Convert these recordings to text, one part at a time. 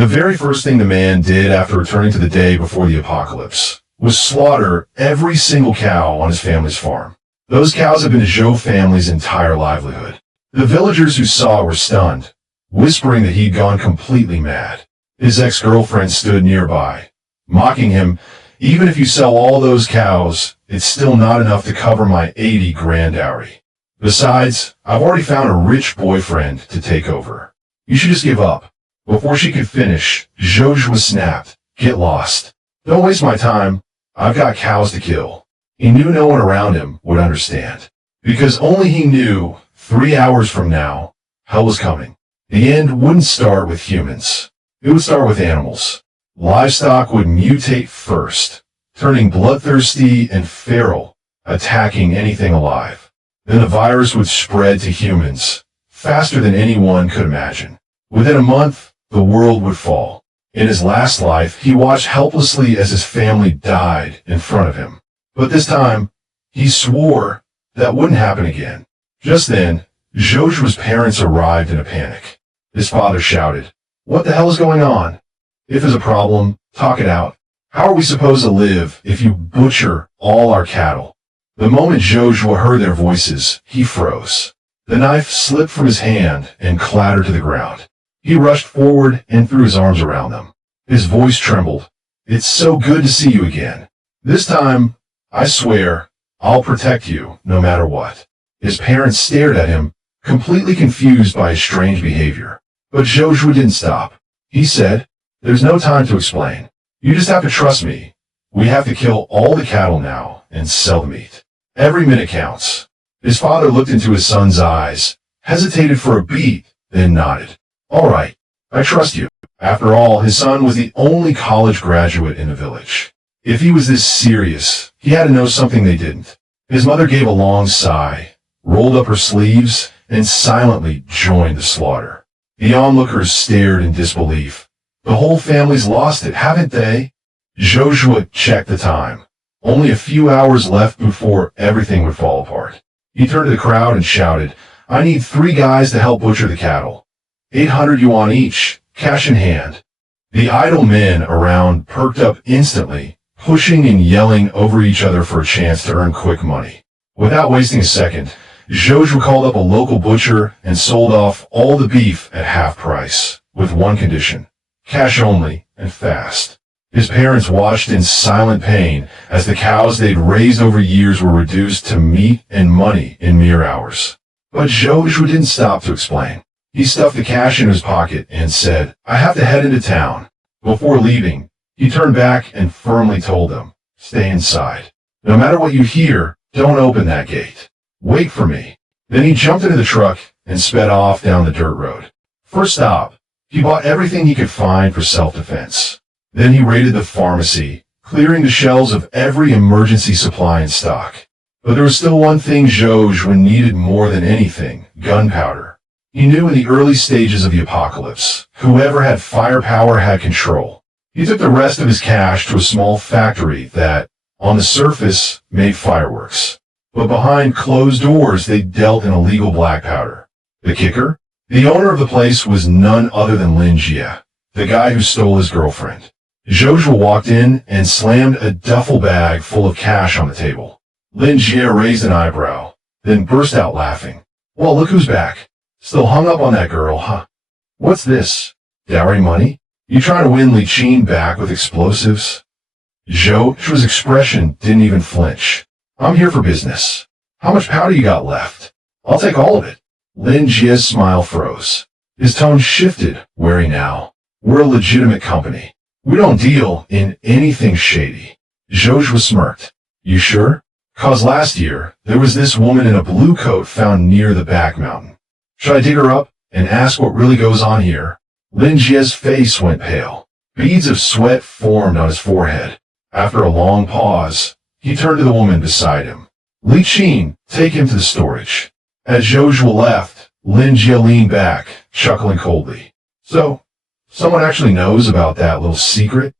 The very first thing the man did after returning to the day before the apocalypse was slaughter every single cow on his family's farm. Those cows had been the Zhou family's entire livelihood. The villagers who saw it were stunned, whispering that he'd gone completely mad. His ex-girlfriend stood nearby, mocking him, "Even if you sell all those cows, it's still not enough to cover my 80 grand dowry. Besides, I've already found a rich boyfriend to take over. You should just give up." Before she could finish, Zhou snapped, "Get lost. Don't waste my time. I've got cows to kill." He knew no one around him would understand, because only he knew 3 hours from now, hell was coming. The end wouldn't start with humans. It would start with animals. Livestock would mutate first, turning bloodthirsty and feral, attacking anything alive. Then the virus would spread to humans, faster than anyone could imagine. Within a month, the world would fall. In his last life, he watched helplessly as his family died in front of him. But this time, he swore that wouldn't happen again. Just then, Zhou's parents arrived in a panic. His father shouted, "What the hell is going on? If there's a problem, talk it out. How are we supposed to live if you butcher all our cattle?" The moment Zhou heard their voices, he froze. The knife slipped from his hand and clattered to the ground. He rushed forward and threw his arms around them. His voice trembled. "It's so good to see you again. This time, I swear, I'll protect you no matter what." His parents stared at him, completely confused by his strange behavior. But Zhou didn't stop. He said, "There's no time to explain. You just have to trust me. We have to kill all the cattle now and sell the meat. Every minute counts." His father looked into his son's eyes, hesitated for a beat, then nodded. "All right, I trust you." After all, his son was the only college graduate in the village. If he was this serious, he had to know something they didn't. His mother gave a long sigh, rolled up her sleeves, and silently joined the slaughter. The onlookers stared in disbelief. The whole family's lost it, haven't they? Joshua checked the time. Only a few hours left before everything would fall apart. He turned to the crowd and shouted, "I need 3 guys to help butcher the cattle. 800 yuan each, cash in hand." The idle men around perked up instantly, pushing and yelling over each other for a chance to earn quick money. Without wasting a second, Joshua called up a local butcher and sold off all the beef at half price, with one condition: cash only and fast. His parents watched in silent pain as the cows they'd raised over years were reduced to meat and money in mere hours. But Joshua didn't stop to explain. He stuffed the cash in his pocket and said, "I have to head into town." Before leaving, he turned back and firmly told them, "Stay inside. No matter what you hear, don't open that gate. Wait for me." Then he jumped into the truck and sped off down the dirt road. First stop, he bought everything he could find for self-defense. Then he raided the pharmacy, clearing the shelves of every emergency supply in stock. But there was still one thing Joshua needed more than anything: gunpowder. He knew in the early stages of the apocalypse, whoever had firepower had control. He took the rest of his cash to a small factory that, on the surface, made fireworks. But behind closed doors they dealt in illegal black powder. The kicker? The owner of the place was none other than Lin Jie, the guy who stole his girlfriend. Joshua walked in and slammed a duffel bag full of cash on the table. Lin Jie raised an eyebrow, then burst out laughing. "Well, look who's back. Still hung up on that girl, huh? What's this? Dowry money? You trying to win Li Qin back with explosives?" Joshua's expression didn't even flinch. "I'm here for business. How much powder you got left?" "I'll take all of it." Lin Jie's smile froze. His tone shifted, wary now. "We're a legitimate company. We don't deal in anything shady." Joshua smirked. "You sure? 'Cause last year, there was this woman in a blue coat found near the back mountain. Should I dig her up and ask what really goes on here?" Lin Jie's face went pale. Beads of sweat formed on his forehead. After a long pause, he turned to the woman beside him. "Li Qin, take him to the storage." As Joshua left, Lin Jie leaned back, chuckling coldly. "So, someone actually knows about that little secret?"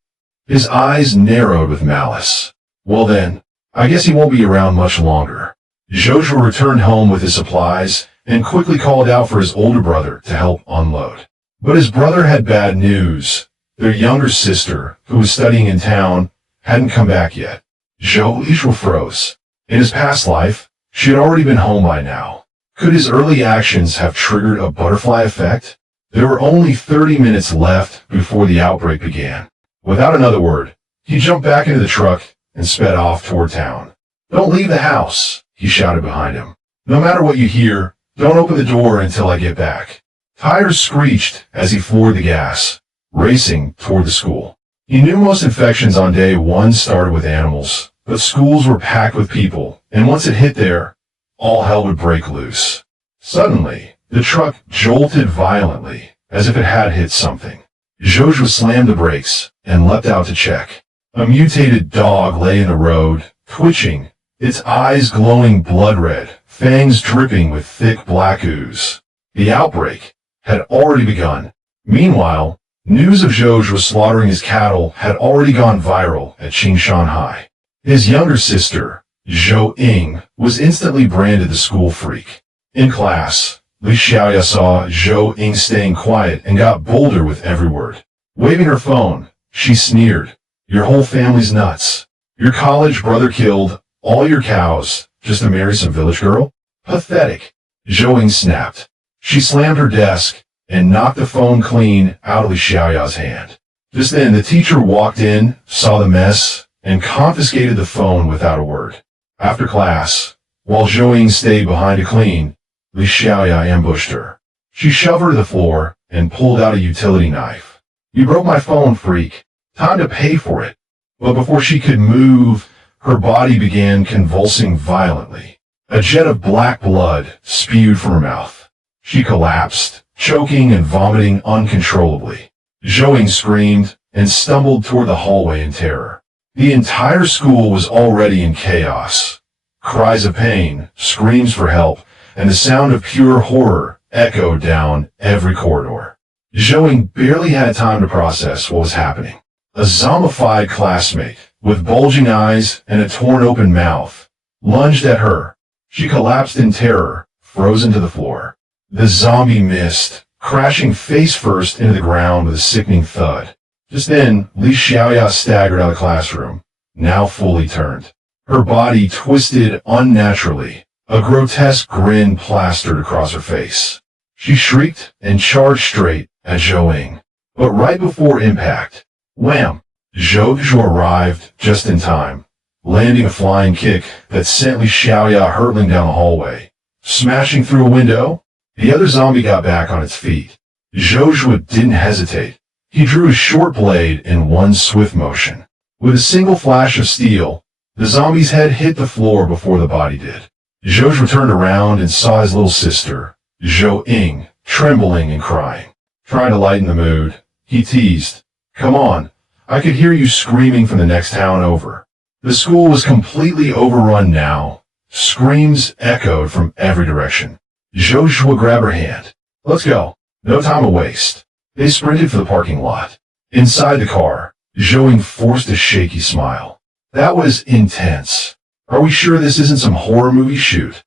His eyes narrowed with malice. "Well then, I guess he won't be around much longer." Joshua returned home with his supplies and quickly called out for his older brother to help unload. But his brother had bad news. Their younger sister, who was studying in town, hadn't come back yet. Zhou Yishuo froze. In his past life, she had already been home by now. Could his early actions have triggered a butterfly effect? There were only 30 minutes left before the outbreak began. Without another word, he jumped back into the truck and sped off toward town. "Don't leave the house," he shouted behind him. "No matter what you hear, don't open the door until I get back." Tires screeched as he floored the gas, racing toward the school. He knew most infections on day one started with animals, but schools were packed with people, and once it hit there, all hell would break loose. Suddenly, the truck jolted violently, as if it had hit something. Joshua slammed the brakes and leapt out to check. A mutated dog lay in the road, twitching, its eyes glowing blood red, fangs dripping with thick black ooze. The outbreak had already begun. Meanwhile, news of Joshua slaughtering his cattle had already gone viral at Qingshan High. His younger sister, Zhou Ying, was instantly branded the school freak. In class, Li Xiaoya saw Zhou Ying staying quiet and got bolder with every word. Waving her phone, she sneered, "Your whole family's nuts. Your college brother killed all your cows just to marry some village girl? Pathetic." Zhou Ying snapped. She slammed her desk and knocked the phone clean out of Li Xiaoya's hand. Just then, the teacher walked in, saw the mess, and confiscated the phone without a word. After class, while Zhou Ying stayed behind to clean, Li Xiaoya ambushed her. She shoved her to the floor and pulled out a utility knife. "You broke my phone, freak. Time to pay for it." But before she could move, her body began convulsing violently. A jet of black blood spewed from her mouth. She collapsed, choking and vomiting uncontrollably. Zhou Ying screamed and stumbled toward the hallway in terror. The entire school was already in chaos. Cries of pain, screams for help, and the sound of pure horror echoed down every corridor. Zhou Ying barely had time to process what was happening. A zombified classmate, with bulging eyes and a torn open mouth, lunged at her. She collapsed in terror, frozen to the floor. The zombie missed, crashing face first into the ground with a sickening thud. Just then, Li Xiaoya staggered out of the classroom, now fully turned. Her body twisted unnaturally, a grotesque grin plastered across her face. She shrieked and charged straight at Zhou Ying. But right before impact, wham! Zhou arrived just in time, landing a flying kick that sent Li Xiaoya hurtling down the hallway. Smashing through a window, the other zombie got back on its feet. Zhou didn't hesitate. He drew his short blade in one swift motion. With a single flash of steel, the zombie's head hit the floor before the body did. Zhou turned around and saw his little sister, Zhou Ying, trembling and crying. Trying to lighten the mood, he teased, "Come on, I could hear you screaming from the next town over." The school was completely overrun now. Screams echoed from every direction. Zhou grabbed her hand. "Let's go. No time to waste." They sprinted for the parking lot. Inside the car, Zhou Ying forced a shaky smile. "That was intense. Are we sure this isn't some horror movie shoot?"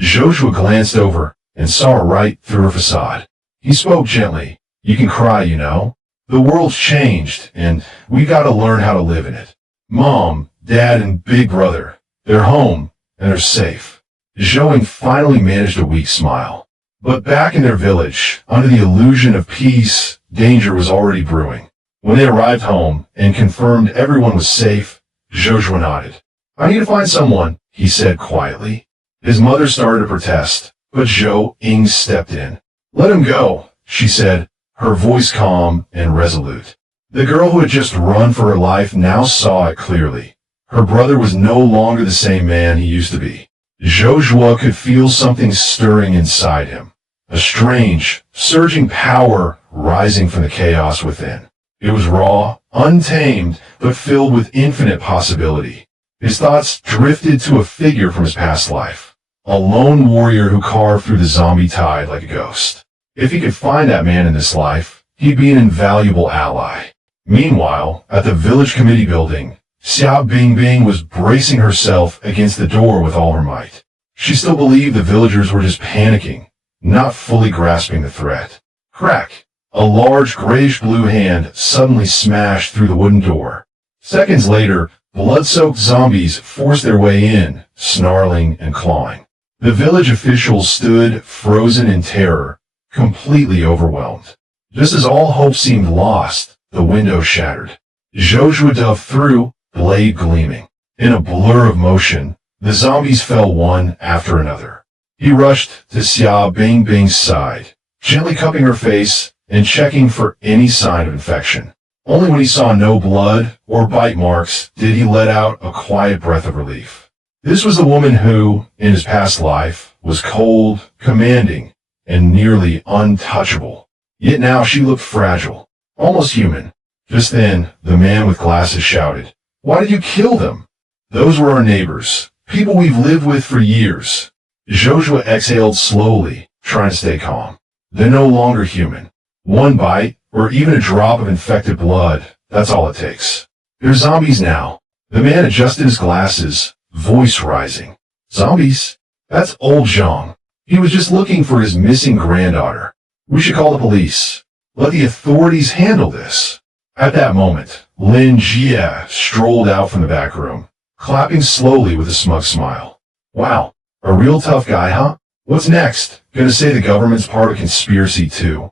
Zhou glanced over and saw right through her facade. He spoke gently. "You can cry, you know. The world's changed, and we gotta learn how to live in it. Mom, Dad, and Big Brother, they're home, and they're safe." Zhou Ying finally managed a weak smile. But back in their village, under the illusion of peace, danger was already brewing. When they arrived home and confirmed everyone was safe, Zhou nodded. "I need to find someone," he said quietly. His mother started to protest, but Zhou Ying stepped in. "Let him go," she said, her voice calm and resolute. The girl who had just run for her life now saw it clearly. Her brother was no longer the same man he used to be. Zhou could feel something stirring inside him. A strange, surging power rising from the chaos within. It was raw, untamed, but filled with infinite possibility. His thoughts drifted to a figure from his past life. A lone warrior who carved through the zombie tide like a ghost. If he could find that man in this life, he'd be an invaluable ally. Meanwhile, at the village committee building, Xiao Bingbing was bracing herself against the door with all her might. She still believed the villagers were just panicking, not fully grasping the threat. Crack! A large grayish-blue hand suddenly smashed through the wooden door. Seconds later, blood-soaked zombies forced their way in, snarling and clawing. The village officials stood, frozen in terror, completely overwhelmed. Just as all hope seemed lost, the window shattered. Joshua dove through, blade gleaming. In a blur of motion, the zombies fell one after another. He rushed to Xia Bingbing's side, gently cupping her face and checking for any sign of infection. Only when he saw no blood or bite marks did he let out a quiet breath of relief. This was the woman who, in his past life, was cold, commanding, and nearly untouchable. Yet now she looked fragile, almost human. Just then, the man with glasses shouted, "Why did you kill them?" "Those were our neighbors, people we've lived with for years." Joshua exhaled slowly, trying to stay calm. They're no longer human. One bite, or even a drop of infected blood, that's all it takes. They're zombies now. The man adjusted his glasses, voice rising. Zombies? That's old Zhang. He was just looking for his missing granddaughter. We should call the police. Let the authorities handle this. At that moment, Lin Jie strolled out from the back room, clapping slowly with a smug smile. Wow, a real tough guy, huh? What's next? Gonna say the government's part of a conspiracy too.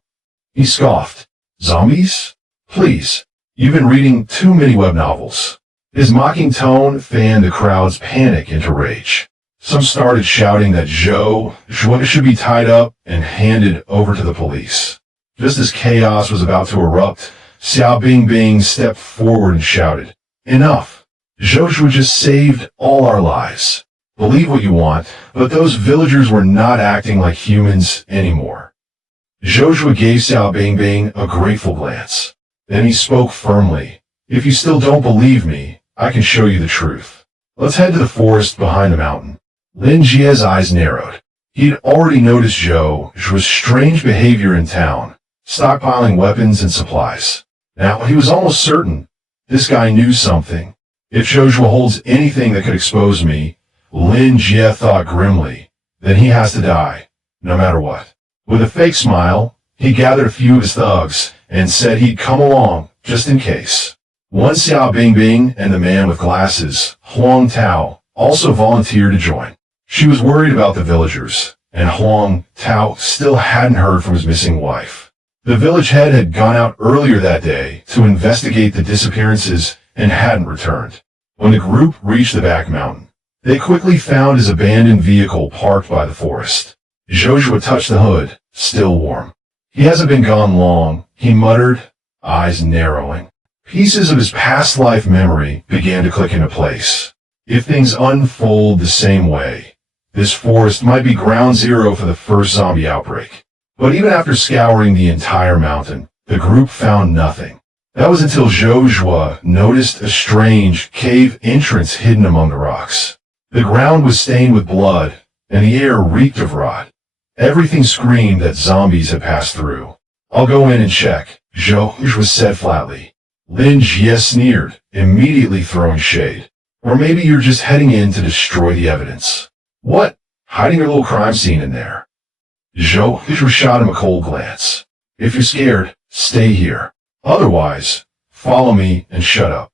He scoffed. Zombies? Please, you've been reading too many web novels. His mocking tone fanned the crowd's panic into rage. Some started shouting that Zhou should be tied up and handed over to the police. Just as chaos was about to erupt, Xia Bingbing stepped forward and shouted, "Enough! Joshua just saved all our lives. Believe what you want, but those villagers were not acting like humans anymore." Joshua gave Xia Bingbing a grateful glance. Then he spoke firmly. "If you still don't believe me, I can show you the truth. Let's head to the forest behind the mountain." Lin Jie's eyes narrowed. He'd already noticed Zhou's strange behavior in town, stockpiling weapons and supplies. Now, he was almost certain this guy knew something. If Joshua holds anything that could expose me, Lin Jie thought grimly, then he has to die, no matter what. With a fake smile, he gathered a few of his thugs and said he'd come along just in case. One Xia Bingbing and the man with glasses, Huang Tao, also volunteered to join. She was worried about the villagers, and Huang Tao still hadn't heard from his missing wife. The village head had gone out earlier that day to investigate the disappearances and hadn't returned. When the group reached the back mountain, they quickly found his abandoned vehicle parked by the forest. Joshua touched the hood, still warm. He hasn't been gone long, he muttered, eyes narrowing. Pieces of his past life memory began to click into place. If things unfold the same way, this forest might be ground zero for the first zombie outbreak. But even after scouring the entire mountain, the group found nothing. That was until Joshua noticed a strange cave entrance hidden among the rocks. The ground was stained with blood, and the air reeked of rot. Everything screamed that zombies had passed through. "I'll go in and check," Joshua said flatly. Lin Jie sneered, immediately throwing shade. "Or maybe you're just heading in to destroy the evidence." "What? Hiding your little crime scene in there?" Joshua shot him a cold glance. "If you're scared, stay here. Otherwise, follow me and shut up."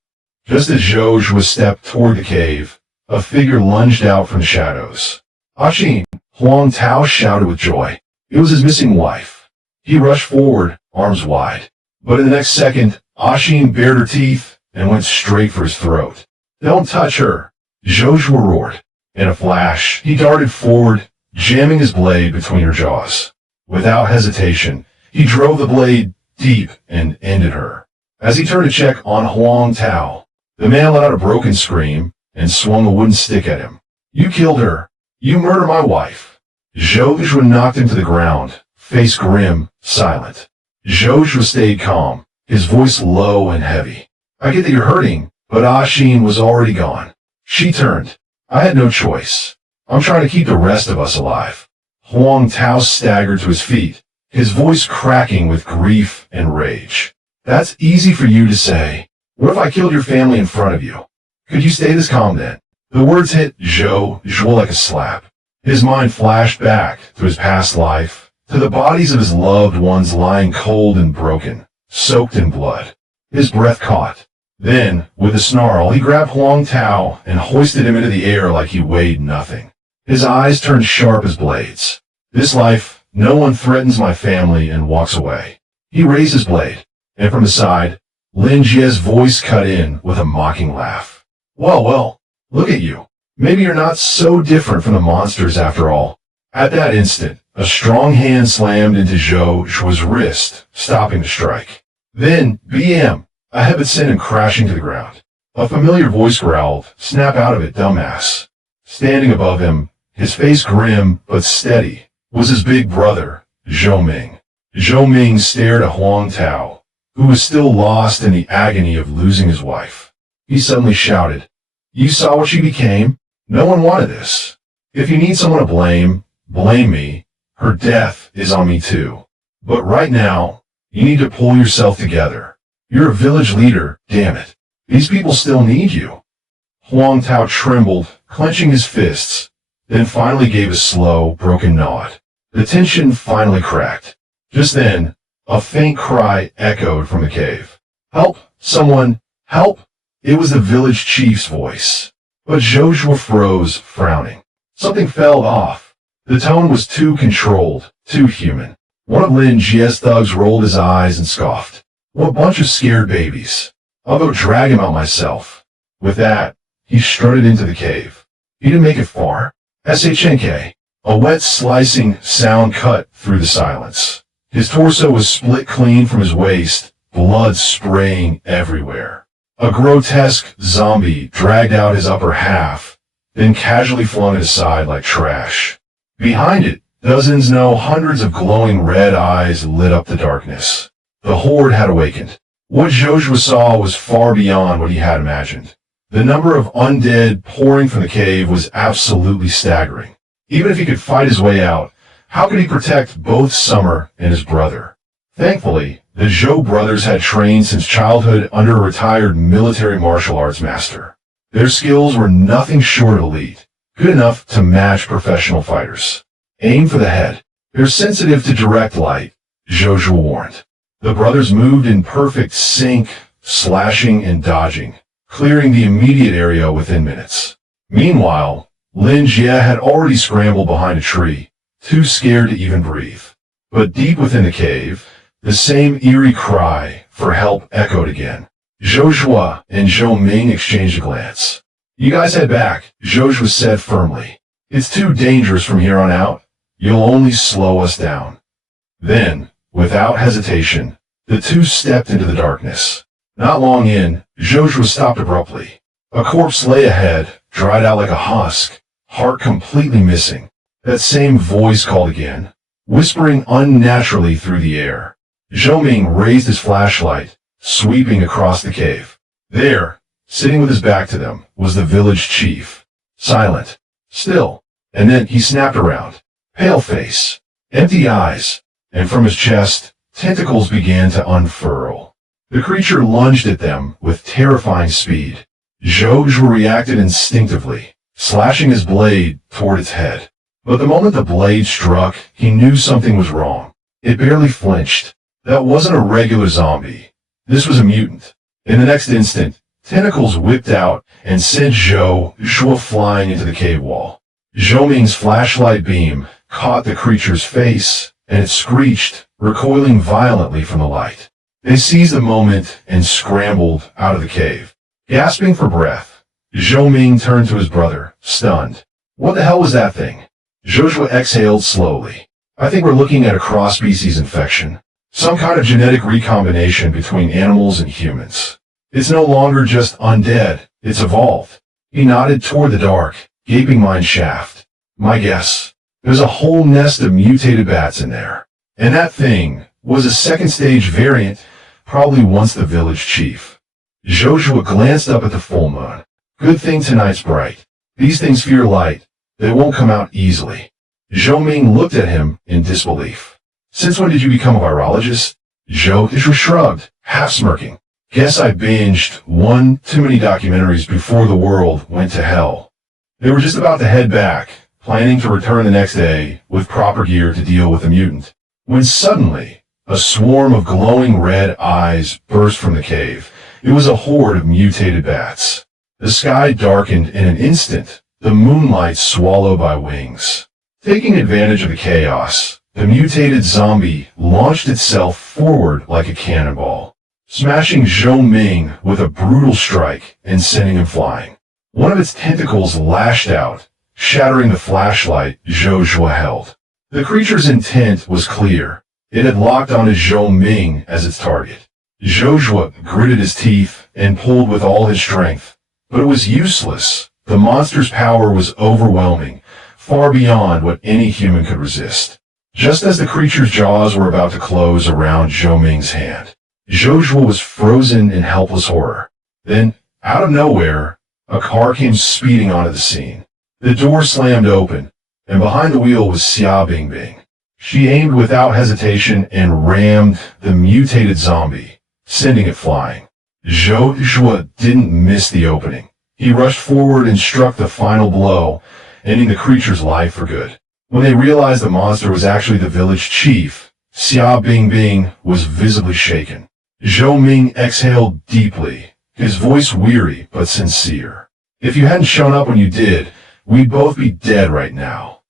Just as Joshua stepped toward the cave, a figure lunged out from the shadows. "Ashin!" Huang Tao shouted with joy. It was his missing wife. He rushed forward, arms wide. But in the next second, Ashin bared her teeth and went straight for his throat. "Don't touch her!" Joshua roared. In a flash, he darted forward, jamming his blade between her jaws. Without hesitation, he drove the blade deep and ended her. As he turned to check on Huang Tao, the man let out a broken scream and swung a wooden stick at him. "You killed her! You murdered my wife!" Joshua knocked him to the ground, face grim, silent. Joshua stayed calm, his voice low and heavy. "I get that you're hurting, but Ashin was already gone. She turned. I had no choice. I'm trying to keep the rest of us alive." Huang Tao staggered to his feet, his voice cracking with grief and rage. "That's easy for you to say. What if I killed your family in front of you? Could you stay this calm then?" The words hit Joshua like a slap. His mind flashed back to his past life, to the bodies of his loved ones lying cold and broken, soaked in blood. His breath caught. Then, with a snarl, he grabbed Huang Tao and hoisted him into the air like he weighed nothing. His eyes turned sharp as blades. This life, no one threatens my family, and walks away. He raised his blade, and from the side, Lin Jie's voice cut in with a mocking laugh. Well, look at you. Maybe you're not so different from the monsters after all. At that instant, a strong hand slammed into Zhou Zhuo's wrist, stopping the strike. Then, BM, a head sent him crashing to the ground. A familiar voice growled, "Snap out of it, dumbass." Standing above him, his face grim but steady, was his big brother, Zhou Ming. Zhou Ming stared at Huang Tao, who was still lost in the agony of losing his wife. He suddenly shouted, "You saw what she became? No one wanted this. If you need someone to blame, blame me. Her death is on me too. But right now, you need to pull yourself together. You're a village leader, damn it. These people still need you." Huang Tao trembled, clenching his fists, then finally gave a slow, broken nod. The tension finally cracked. Just then, a faint cry echoed from the cave. "Help! Someone! Help!" It was the village chief's voice. But Zhou Zhuo froze, frowning. Something fell off. The tone was too controlled, too human. One of Lin Jie's thugs rolled his eyes and scoffed. "What bunch of scared babies. I'll go drag him out myself." With that, he strutted into the cave. He didn't make it far. SHNK. A wet slicing sound cut through the silence. His torso was split clean from his waist, blood spraying everywhere. A grotesque zombie dragged out his upper half, then casually flung it aside like trash. Behind it, dozens, no, hundreds of glowing red eyes lit up the darkness. The horde had awakened. What Zhou Zhuo saw was far beyond what he had imagined. The number of undead pouring from the cave was absolutely staggering. Even if he could fight his way out, how could he protect both Summer and his brother? Thankfully, the Zhou brothers had trained since childhood under a retired military martial arts master. Their skills were nothing short of elite, good enough to match professional fighters. Aim for the head. They're sensitive to direct light, Zhou Zhuo warned. The brothers moved in perfect sync, slashing and dodging, clearing the immediate area within minutes. Meanwhile, Lin Jie had already scrambled behind a tree, too scared to even breathe. But deep within the cave, the same eerie cry for help echoed again. Zhou Zhuo and Zhou Ming exchanged a glance. "You guys head back," Zhou Zhuo said firmly. "It's too dangerous from here on out. You'll only slow us down." Then, without hesitation, the two stepped into the darkness. Not long in, Zhou Zhuo stopped abruptly. A corpse lay ahead, dried out like a husk, heart completely missing. That same voice called again, whispering unnaturally through the air. Zhou Ming raised his flashlight, sweeping across the cave. There, sitting with his back to them, was the village chief. Silent, still, and then he snapped around. Pale face, empty eyes, and from his chest, tentacles began to unfurl. The creature lunged at them with terrifying speed. Zhou Zhuo reacted instinctively, slashing his blade toward its head. But the moment the blade struck, he knew something was wrong. It barely flinched. That wasn't a regular zombie. This was a mutant. In the next instant, tentacles whipped out and sent Zhou Zhuo flying into the cave wall. Zhou Ming's flashlight beam caught the creature's face, and it screeched, recoiling violently from the light. They seized the moment and scrambled out of the cave. Gasping for breath, Zhou Ming turned to his brother, stunned. "What the hell was that thing?" Zhou Zhuo exhaled slowly. "I think we're looking at a cross-species infection. Some kind of genetic recombination between animals and humans. It's no longer just undead, it's evolved." He nodded toward the dark, gaping mine shaft. "My guess, there's a whole nest of mutated bats in there. And that thing was a second-stage variant, probably once the village chief." Zhou Zhuo glanced up at the full moon. "Good thing tonight's bright. These things fear light. They won't come out easily." Zhou Ming looked at him in disbelief. "Since when did you become a virologist?" Zhou Zhuo shrugged, half smirking. "Guess I binged one too many documentaries before the world went to hell." They were just about to head back, planning to return the next day with proper gear to deal with the mutant. when suddenly, a swarm of glowing red eyes burst from the cave. It was a horde of mutated bats. The sky darkened in an instant, the moonlight swallowed by wings. Taking advantage of the chaos, the mutated zombie launched itself forward like a cannonball, smashing Zhou Ming with a brutal strike and sending him flying. One of its tentacles lashed out, shattering the flashlight Zhou Zhuo held. The creature's intent was clear. It had locked onto Zhou Ming as its target. Zhou Zhuo gritted his teeth and pulled with all his strength, but it was useless. The monster's power was overwhelming, far beyond what any human could resist. Just as the creature's jaws were about to close around Zhou Ming's hand, Zhou Zhuo was frozen in helpless horror. Then, out of nowhere, a car came speeding onto the scene. The door slammed open, and behind the wheel was Xia Bingbing. She aimed without hesitation and rammed the mutated zombie, sending it flying. Zhou Zhuo didn't miss the opening. He rushed forward and struck the final blow, ending the creature's life for good. When they realized the monster was actually the village chief, Xia Bingbing was visibly shaken. Zhou Ming exhaled deeply, his voice weary but sincere. If you hadn't shown up when you did, we'd both be dead right now.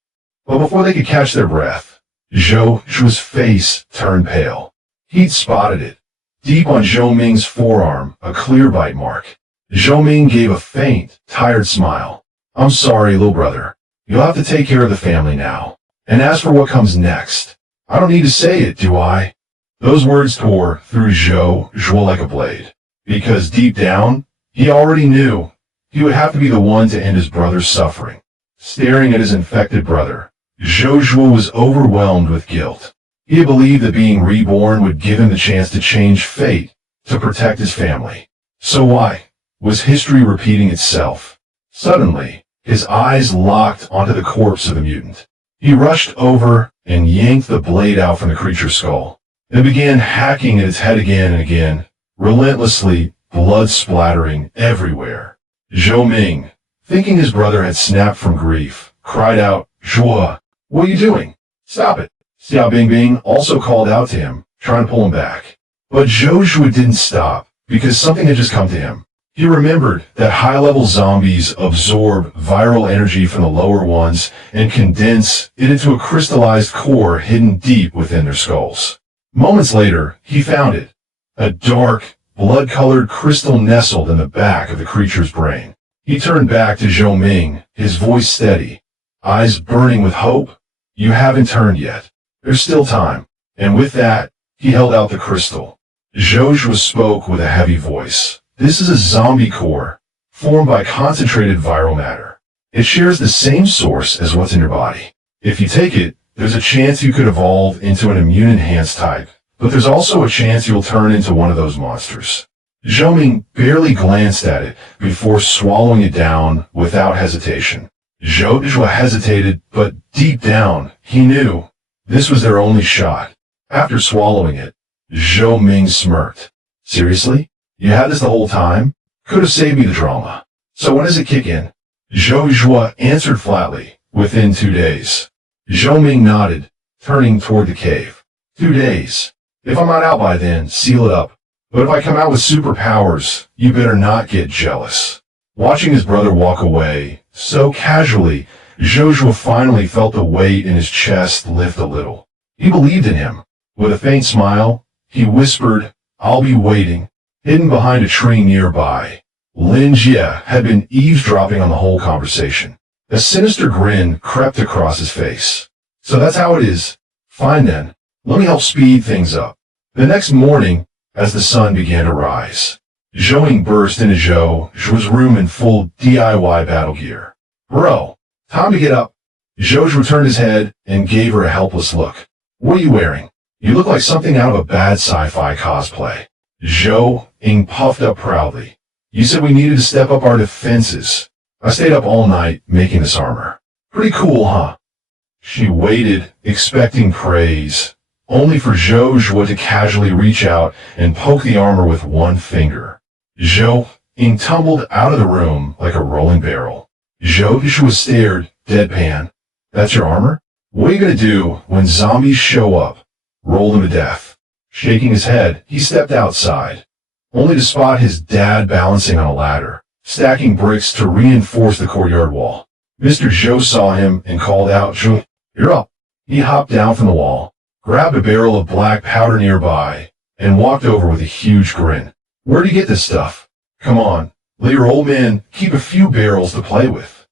But before they could catch their breath, Zhou Zhuo's face turned pale. He'd spotted it. Deep on Zhou Ming's forearm, a clear bite mark. Zhou Ming gave a faint, tired smile. I'm sorry, little brother. You'll have to take care of the family now. And as for what comes next, I don't need to say it, do I? Those words tore through Zhou Zhuo like a blade. Because deep down, he already knew he would have to be the one to end his brother's suffering. Staring at his infected brother, Zhou Zhuo was overwhelmed with guilt. He had believed that being reborn would give him the chance to change fate, to protect his family. So why was history repeating itself? Suddenly, his eyes locked onto the corpse of the mutant. He rushed over and yanked the blade out from the creature's skull, and began hacking at its head again and again, relentlessly, blood splattering everywhere. Zhou Ming, thinking his brother had snapped from grief, cried out, Zhuo, what are you doing? Stop it. Xia Bingbing also called out to him, trying to pull him back. But Zhou Zhuo didn't stop, because something had just come to him. He remembered that high-level zombies absorb viral energy from the lower ones and condense it into a crystallized core hidden deep within their skulls. Moments later, he found it. A dark, blood-colored crystal nestled in the back of the creature's brain. He turned back to Zhou Ming, his voice steady, eyes burning with hope. You haven't turned yet. There's still time. And with that, he held out the crystal. Zhou Zhuo spoke with a heavy voice. This is a zombie core, formed by concentrated viral matter. It shares the same source as what's in your body. If you take it, there's a chance you could evolve into an immune-enhanced type, but there's also a chance you'll turn into one of those monsters. Zhou Ming barely glanced at it before swallowing it down without hesitation. Zhou Zhuo hesitated, but deep down, he knew this was their only shot. After swallowing it, Zhou Ming smirked. Seriously? You had this the whole time? Could have saved me the drama. So when does it kick in? Zhou Zhuo answered flatly, within 2 days. Zhou Ming nodded, turning toward the cave. 2 days. If I'm not out by then, seal it up. But if I come out with superpowers, you better not get jealous. Watching his brother walk away, so casually, Zhou Zhuo finally felt the weight in his chest lift a little. He believed in him. With a faint smile, he whispered, I'll be waiting. Hidden behind a tree nearby, Lin Jie had been eavesdropping on the whole conversation. A sinister grin crept across his face. So that's how it is. Fine then. Let me help speed things up. The next morning, as the sun began to rise, Zhou Ming burst into Zhou Zhuo's room in full DIY battle gear. Bro, time to get up. Zhou Zhuo turned his head and gave her a helpless look. What are you wearing? You look like something out of a bad sci-fi cosplay. Zhou Ming puffed up proudly. You said we needed to step up our defenses. I stayed up all night making this armor. Pretty cool, huh? She waited, expecting praise, only for Zhou Zhuo to casually reach out and poke the armor with one finger. Zhou Ming tumbled out of the room like a rolling barrel. Zhou Zhuo stared, deadpan. That's your armor? What are you gonna do when zombies show up? rolled him to death. Shaking his head, he stepped outside, only to spot his dad balancing on a ladder, stacking bricks to reinforce the courtyard wall. Mr. Zhou saw him and called out, "Zhou, you're up." He hopped down from the wall, grabbed a barrel of black powder nearby, and walked over with a huge grin. "Where'd you get this stuff? Come on, let your old man keep a few barrels to play with."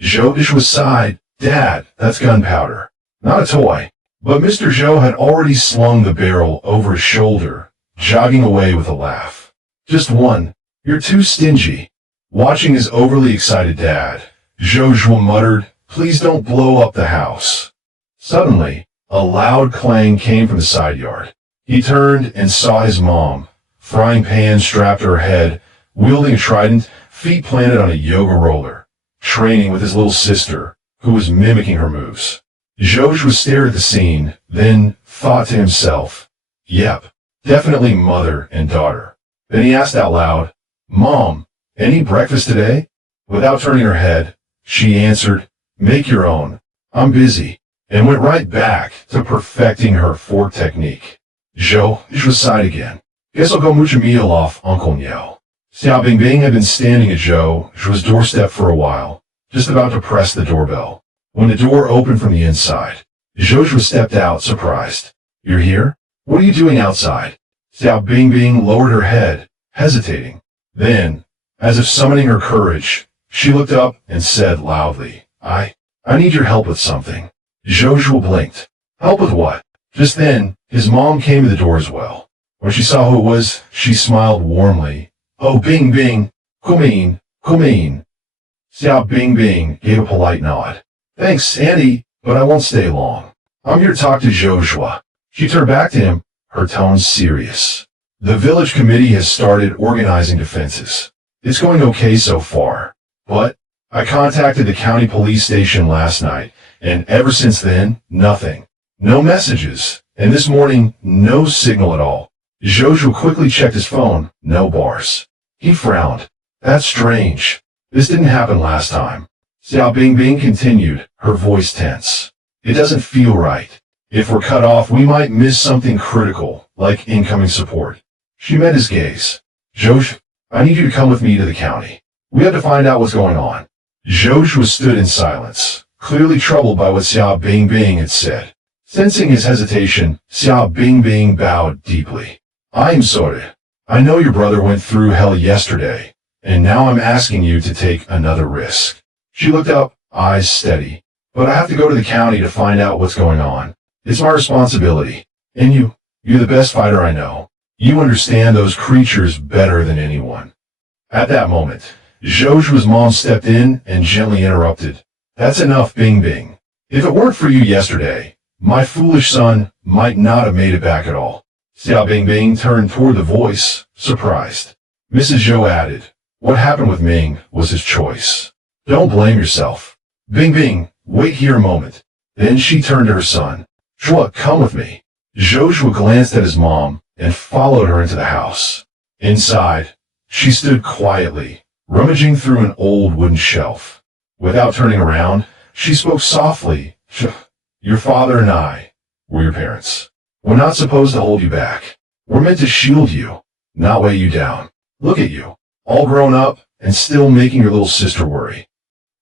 Zhou sighed. "Dad, that's gunpowder, not a toy." But Mr. Zhou had already slung the barrel over his shoulder, jogging away with a laugh. "Just one. You're too stingy." Watching his overly excited dad, Zhou muttered, "Please don't blow up the house." Suddenly, a loud clang came from the side yard. He turned and saw his mom, frying pan strapped to her head, wielding a trident, feet planted on a yoga roller, training with his little sister, who was mimicking her moves. Zhou stared at the scene, then thought to himself, "Yep, definitely mother and daughter." Then he asked out loud, "Mom, any breakfast today?" Without turning her head, she answered, "Make your own. I'm busy," and went right back to perfecting her fork technique. Zhou sighed again. "Guess I'll go mooch a meal off Uncle Niao." Xiao Bingbing had been standing at Zhou's doorstep for a while, just about to press the doorbell, when the door opened from the inside. Zhou stepped out, surprised. "You're here? What are you doing outside?" Xiao Bingbing lowered her head, hesitating. Then, as if summoning her courage, she looked up and said loudly, I need your help with something." Zhou blinked. "Help with what?" Just then, his mom came to the door as well. When she saw who it was, she smiled warmly. "Oh, Bingbing, come in, come in." Xiao Bingbing gave a polite nod. "Thanks, Auntie, but I won't stay long. I'm here to talk to Zhou." She turned back to him, her tone serious. "The village committee has started organizing defenses. It's going okay so far, but I contacted the county police station last night, and ever since then, nothing. No messages, and this morning, no signal at all." Zhou quickly checked his phone, no bars. He frowned. "That's strange. This didn't happen last time." Xiao Bingbing continued, her voice tense. "It doesn't feel right. If we're cut off, we might miss something critical, like incoming support." She met his gaze. "Zhou, I need you to come with me to the county. We have to find out what's going on." Zhou stood in silence, clearly troubled by what Xiao Bingbing had said. Sensing his hesitation, Xiao Bingbing bowed deeply. "I'm sorry. I know your brother went through hell yesterday, and now I'm asking you to take another risk." She looked up, eyes steady. "But I have to go to the county to find out what's going on. It's my responsibility. And you're the best fighter I know. You understand those creatures better than anyone." At that moment, Zhou's mom stepped in and gently interrupted. "That's enough, Bingbing. If it weren't for you yesterday, my foolish son might not have made it back at all." Xiao Bingbing turned toward the voice, surprised. Mrs. Zhou added, "What happened with Ming was his choice. Don't blame yourself. Bingbing, wait here a moment." Then she turned to her son. "Zhou, come with me." Zhou glanced at his mom and followed her into the house. Inside, she stood quietly, rummaging through an old wooden shelf. Without turning around, she spoke softly. "Your father and I were your parents. We're not supposed to hold you back. We're meant to shield you, not weigh you down. Look at you, all grown up and still making your little sister worry."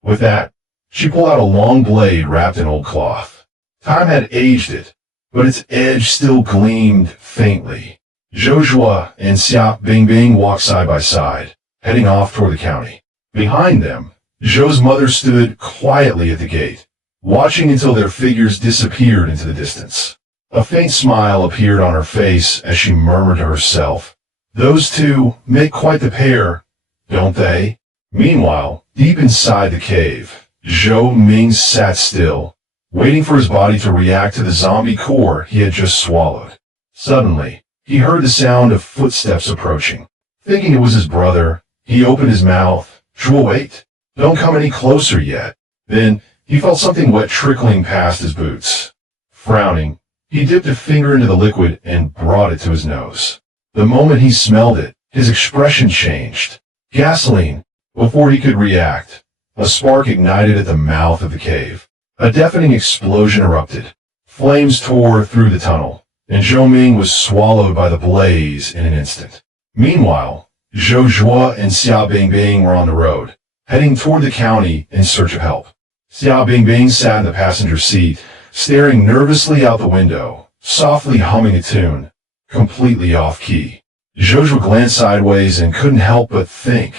With that, she pulled out a long blade wrapped in old cloth. Time had aged it, but its edge still gleamed faintly. Zhou and Xiao Bingbing walked side by side, heading off toward the county. Behind them, Zhou's mother stood quietly at the gate, watching until their figures disappeared into the distance. A faint smile appeared on her face as she murmured to herself, "Those two make quite the pair, don't they?" Meanwhile, deep inside the cave, Zhou Ming sat still, waiting for his body to react to the zombie core he had just swallowed. Suddenly, he heard the sound of footsteps approaching. Thinking it was his brother, he opened his mouth. "Zhou, wait. Don't come any closer yet." Then, he felt something wet trickling past his boots. Frowning, he dipped a finger into the liquid and brought it to his nose. The moment he smelled it, his expression changed. Gasoline. Before he could react, a spark ignited at the mouth of the cave. A deafening explosion erupted. Flames tore through the tunnel, and Zhou Ming was swallowed by the blaze in an instant. Meanwhile, Zhou Zhuo and Xia Bingbing were on the road, heading toward the county in search of help. Xia Bingbing sat in the passenger seat, staring nervously out the window, softly humming a tune, completely off-key. Zhou Zhuo glanced sideways and couldn't help but think,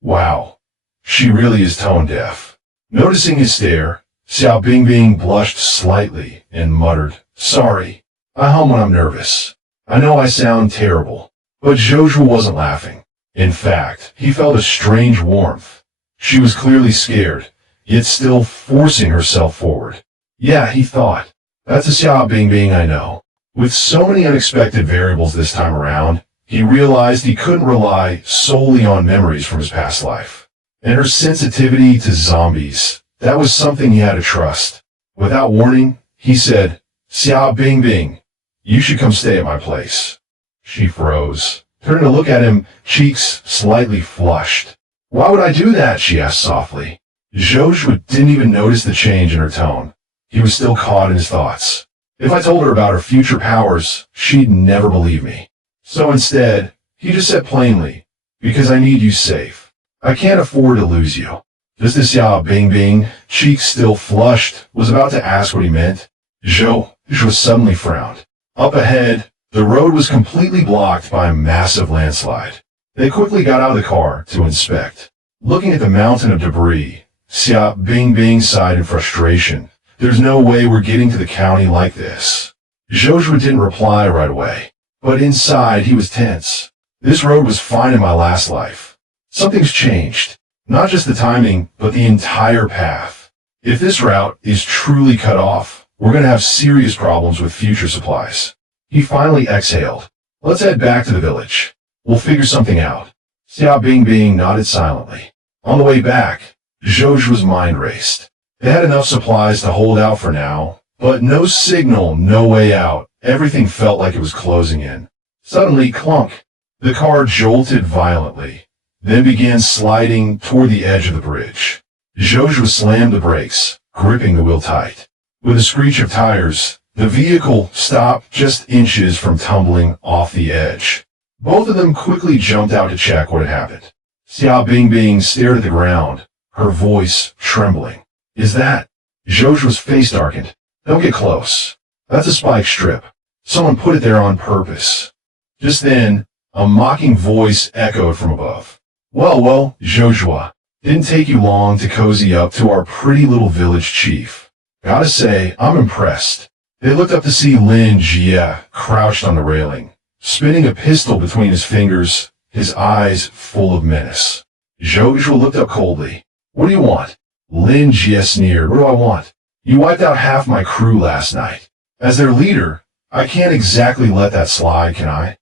wow, she really is tone-deaf. Noticing his stare, Xia Bingbing blushed slightly and muttered, sorry, I hum when I'm nervous. I know I sound terrible. But Zhou Zhuo wasn't laughing. In fact, he felt a strange warmth. She was clearly scared, yet still forcing herself forward. Yeah, he thought, that's a Xia Bingbing I know. With so many unexpected variables this time around, he realized he couldn't rely solely on memories from his past life. And her sensitivity to zombies, that was something he had to trust. Without warning, he said, Xia Bingbing, you should come stay at my place. She froze, turning to look at him, cheeks slightly flushed. Why would I do that? She asked softly. Zhou Zhuo didn't even notice the change in her tone. He was still caught in his thoughts. If I told her about her future powers, she'd never believe me. So instead, he just said plainly, because I need you safe. I can't afford to lose you. Just as Xia Bingbing, cheeks still flushed, was about to ask what he meant, Zhou Zhuo suddenly frowned. Up ahead, the road was completely blocked by a massive landslide. They quickly got out of the car to inspect. Looking at the mountain of debris, Xia Bingbing sighed in frustration. There's no way we're getting to the county like this. Zhou Zhuo didn't reply right away, but inside he was tense. This road was fine in my last life. Something's changed. Not just the timing, but the entire path. If this route is truly cut off, we're going to have serious problems with future supplies. He finally exhaled. Let's head back to the village. We'll figure something out. Xia Bingbing nodded silently. On the way back, Zhou Zhuo's mind raced. They had enough supplies to hold out for now, but no signal, no way out. Everything felt like it was closing in. Suddenly, clunk. The car jolted violently, then began sliding toward the edge of the bridge. Zhou Zhuo slammed the brakes, gripping the wheel tight. With a screech of tires, the vehicle stopped just inches from tumbling off the edge. Both of them quickly jumped out to check what had happened. Xia Bingbing stared at the ground, her voice trembling. Is that? Zhou Zhuo's face darkened. Don't get close. That's a spike strip. Someone put it there on purpose. Just then, a mocking voice echoed from above. Well, Zhou Zhuo, didn't take you long to cozy up to our pretty little village chief. Gotta say, I'm impressed. They looked up to see Lin Jie crouched on the railing, spinning a pistol between his fingers, his eyes full of menace. Zhou Zhuo looked up coldly. What do you want? Lin Jie sneered. What do I want? You wiped out half my crew last night. As their leader, I can't exactly let that slide, can I?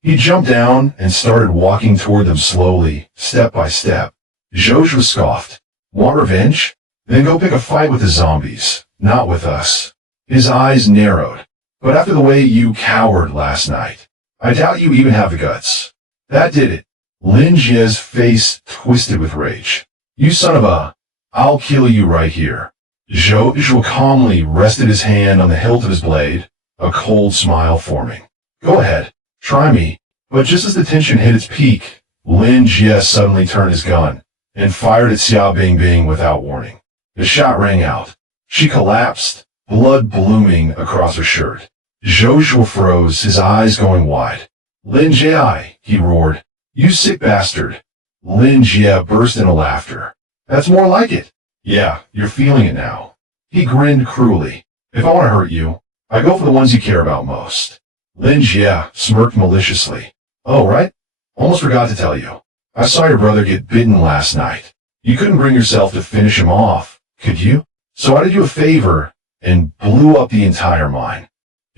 He jumped down and started walking toward them slowly, step by step. Zhou Zhuo scoffed. Want revenge? Then go pick a fight with the zombies, not with us. His eyes narrowed. But after the way you cowered last night, I doubt you even have the guts. That did it. Lin Jie's face twisted with rage. You son of a... I'll kill you right here. Zhou Zhuo calmly rested his hand on the hilt of his blade, a cold smile forming. Go ahead, try me. But just as the tension hit its peak, Lin Jie suddenly turned his gun and fired at Xia Bingbing without warning. The shot rang out. She collapsed, blood blooming across her shirt. Zhou Zhuo froze, his eyes going wide. Lin Jie, he roared. You sick bastard. Lin Jie burst into laughter. That's more like it. Yeah, you're feeling it now. He grinned cruelly. If I want to hurt you, I go for the ones you care about most. Lin Jie smirked maliciously. Oh, right? Almost forgot to tell you. I saw your brother get bitten last night. You couldn't bring yourself to finish him off, could you? So I did you a favor and blew up the entire mine.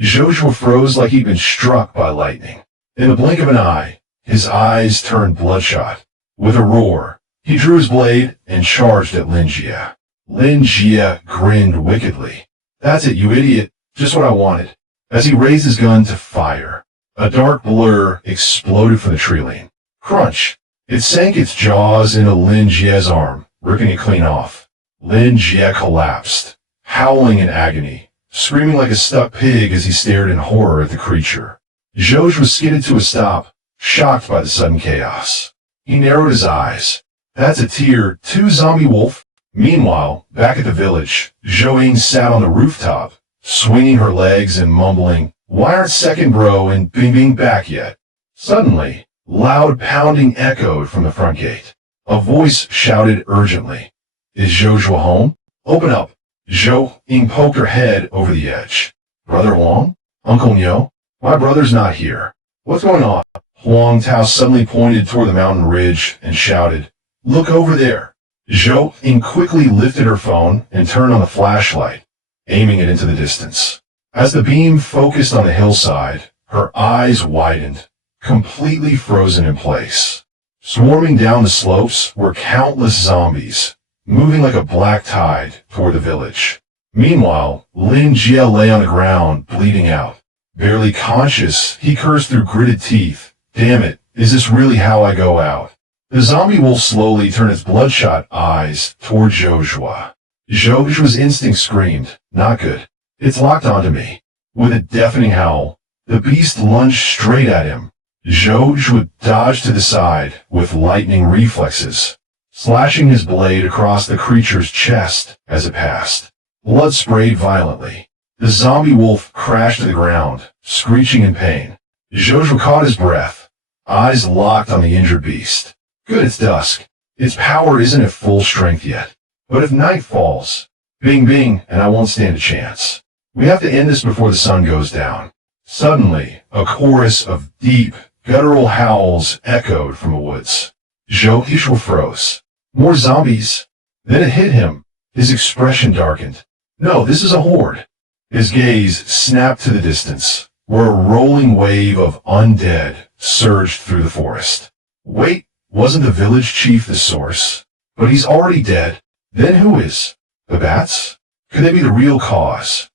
Zhou Zhuo froze like he'd been struck by lightning. In the blink of an eye, his eyes turned bloodshot. With a roar, he drew his blade and charged at Lin Jie. Lin Jie grinned wickedly. That's it, you idiot. Just what I wanted. As he raised his gun to fire, a dark blur exploded from the tree line. Crunch! It sank its jaws into Lin Jie's arm, ripping it clean off. Lin Jie collapsed, howling in agony, screaming like a stuck pig as he stared in horror at the creature. Joshua skidded to a stop, shocked by the sudden chaos. He narrowed his eyes. That's a tier 2 zombie wolf. Meanwhile, back at the village, Joanne sat on the rooftop, swinging her legs and mumbling, "Why aren't Second Bro and Bing Bing back yet?" Suddenly, loud pounding echoed from the front gate. A voice shouted urgently, "Is Joshua home? Open up." Joanne poked her head over the edge. "Brother Huang? Uncle Nyo? My brother's not here. What's going on?" Huang Tao suddenly pointed toward the mountain ridge and shouted, "Look over there." Joanne quickly lifted her phone and turned on the flashlight, aiming it into the distance. As the beam focused on the hillside, her eyes widened, completely frozen in place. Swarming down the slopes were countless zombies, moving like a black tide toward the village. Meanwhile, Lin Jie lay on the ground, bleeding out. Barely conscious, he cursed through gritted teeth. "Damn it, is this really how I go out?" The zombie wolf slowly turned its bloodshot eyes toward Joshua. Joshua's instinct screamed, "Not good. It's locked onto me." With a deafening howl, the beast lunged straight at him. Joshua dodged to the side with lightning reflexes, slashing his blade across the creature's chest as it passed. Blood sprayed violently. The zombie wolf crashed to the ground, screeching in pain. Joshua caught his breath, eyes locked on the injured beast. Good, it's dusk. Its power isn't at full strength yet. But if night falls, Bing Bing and I won't stand a chance. We have to end this before the sun goes down. Suddenly, a chorus of deep, guttural howls echoed from the woods. Joshua froze. More zombies. Then it hit him. His expression darkened. No, this is a horde. His gaze snapped to the distance, where a rolling wave of undead surged through the forest. Wait, wasn't the village chief the source? But he's already dead. Then who is? The bats? Could they be the real cause?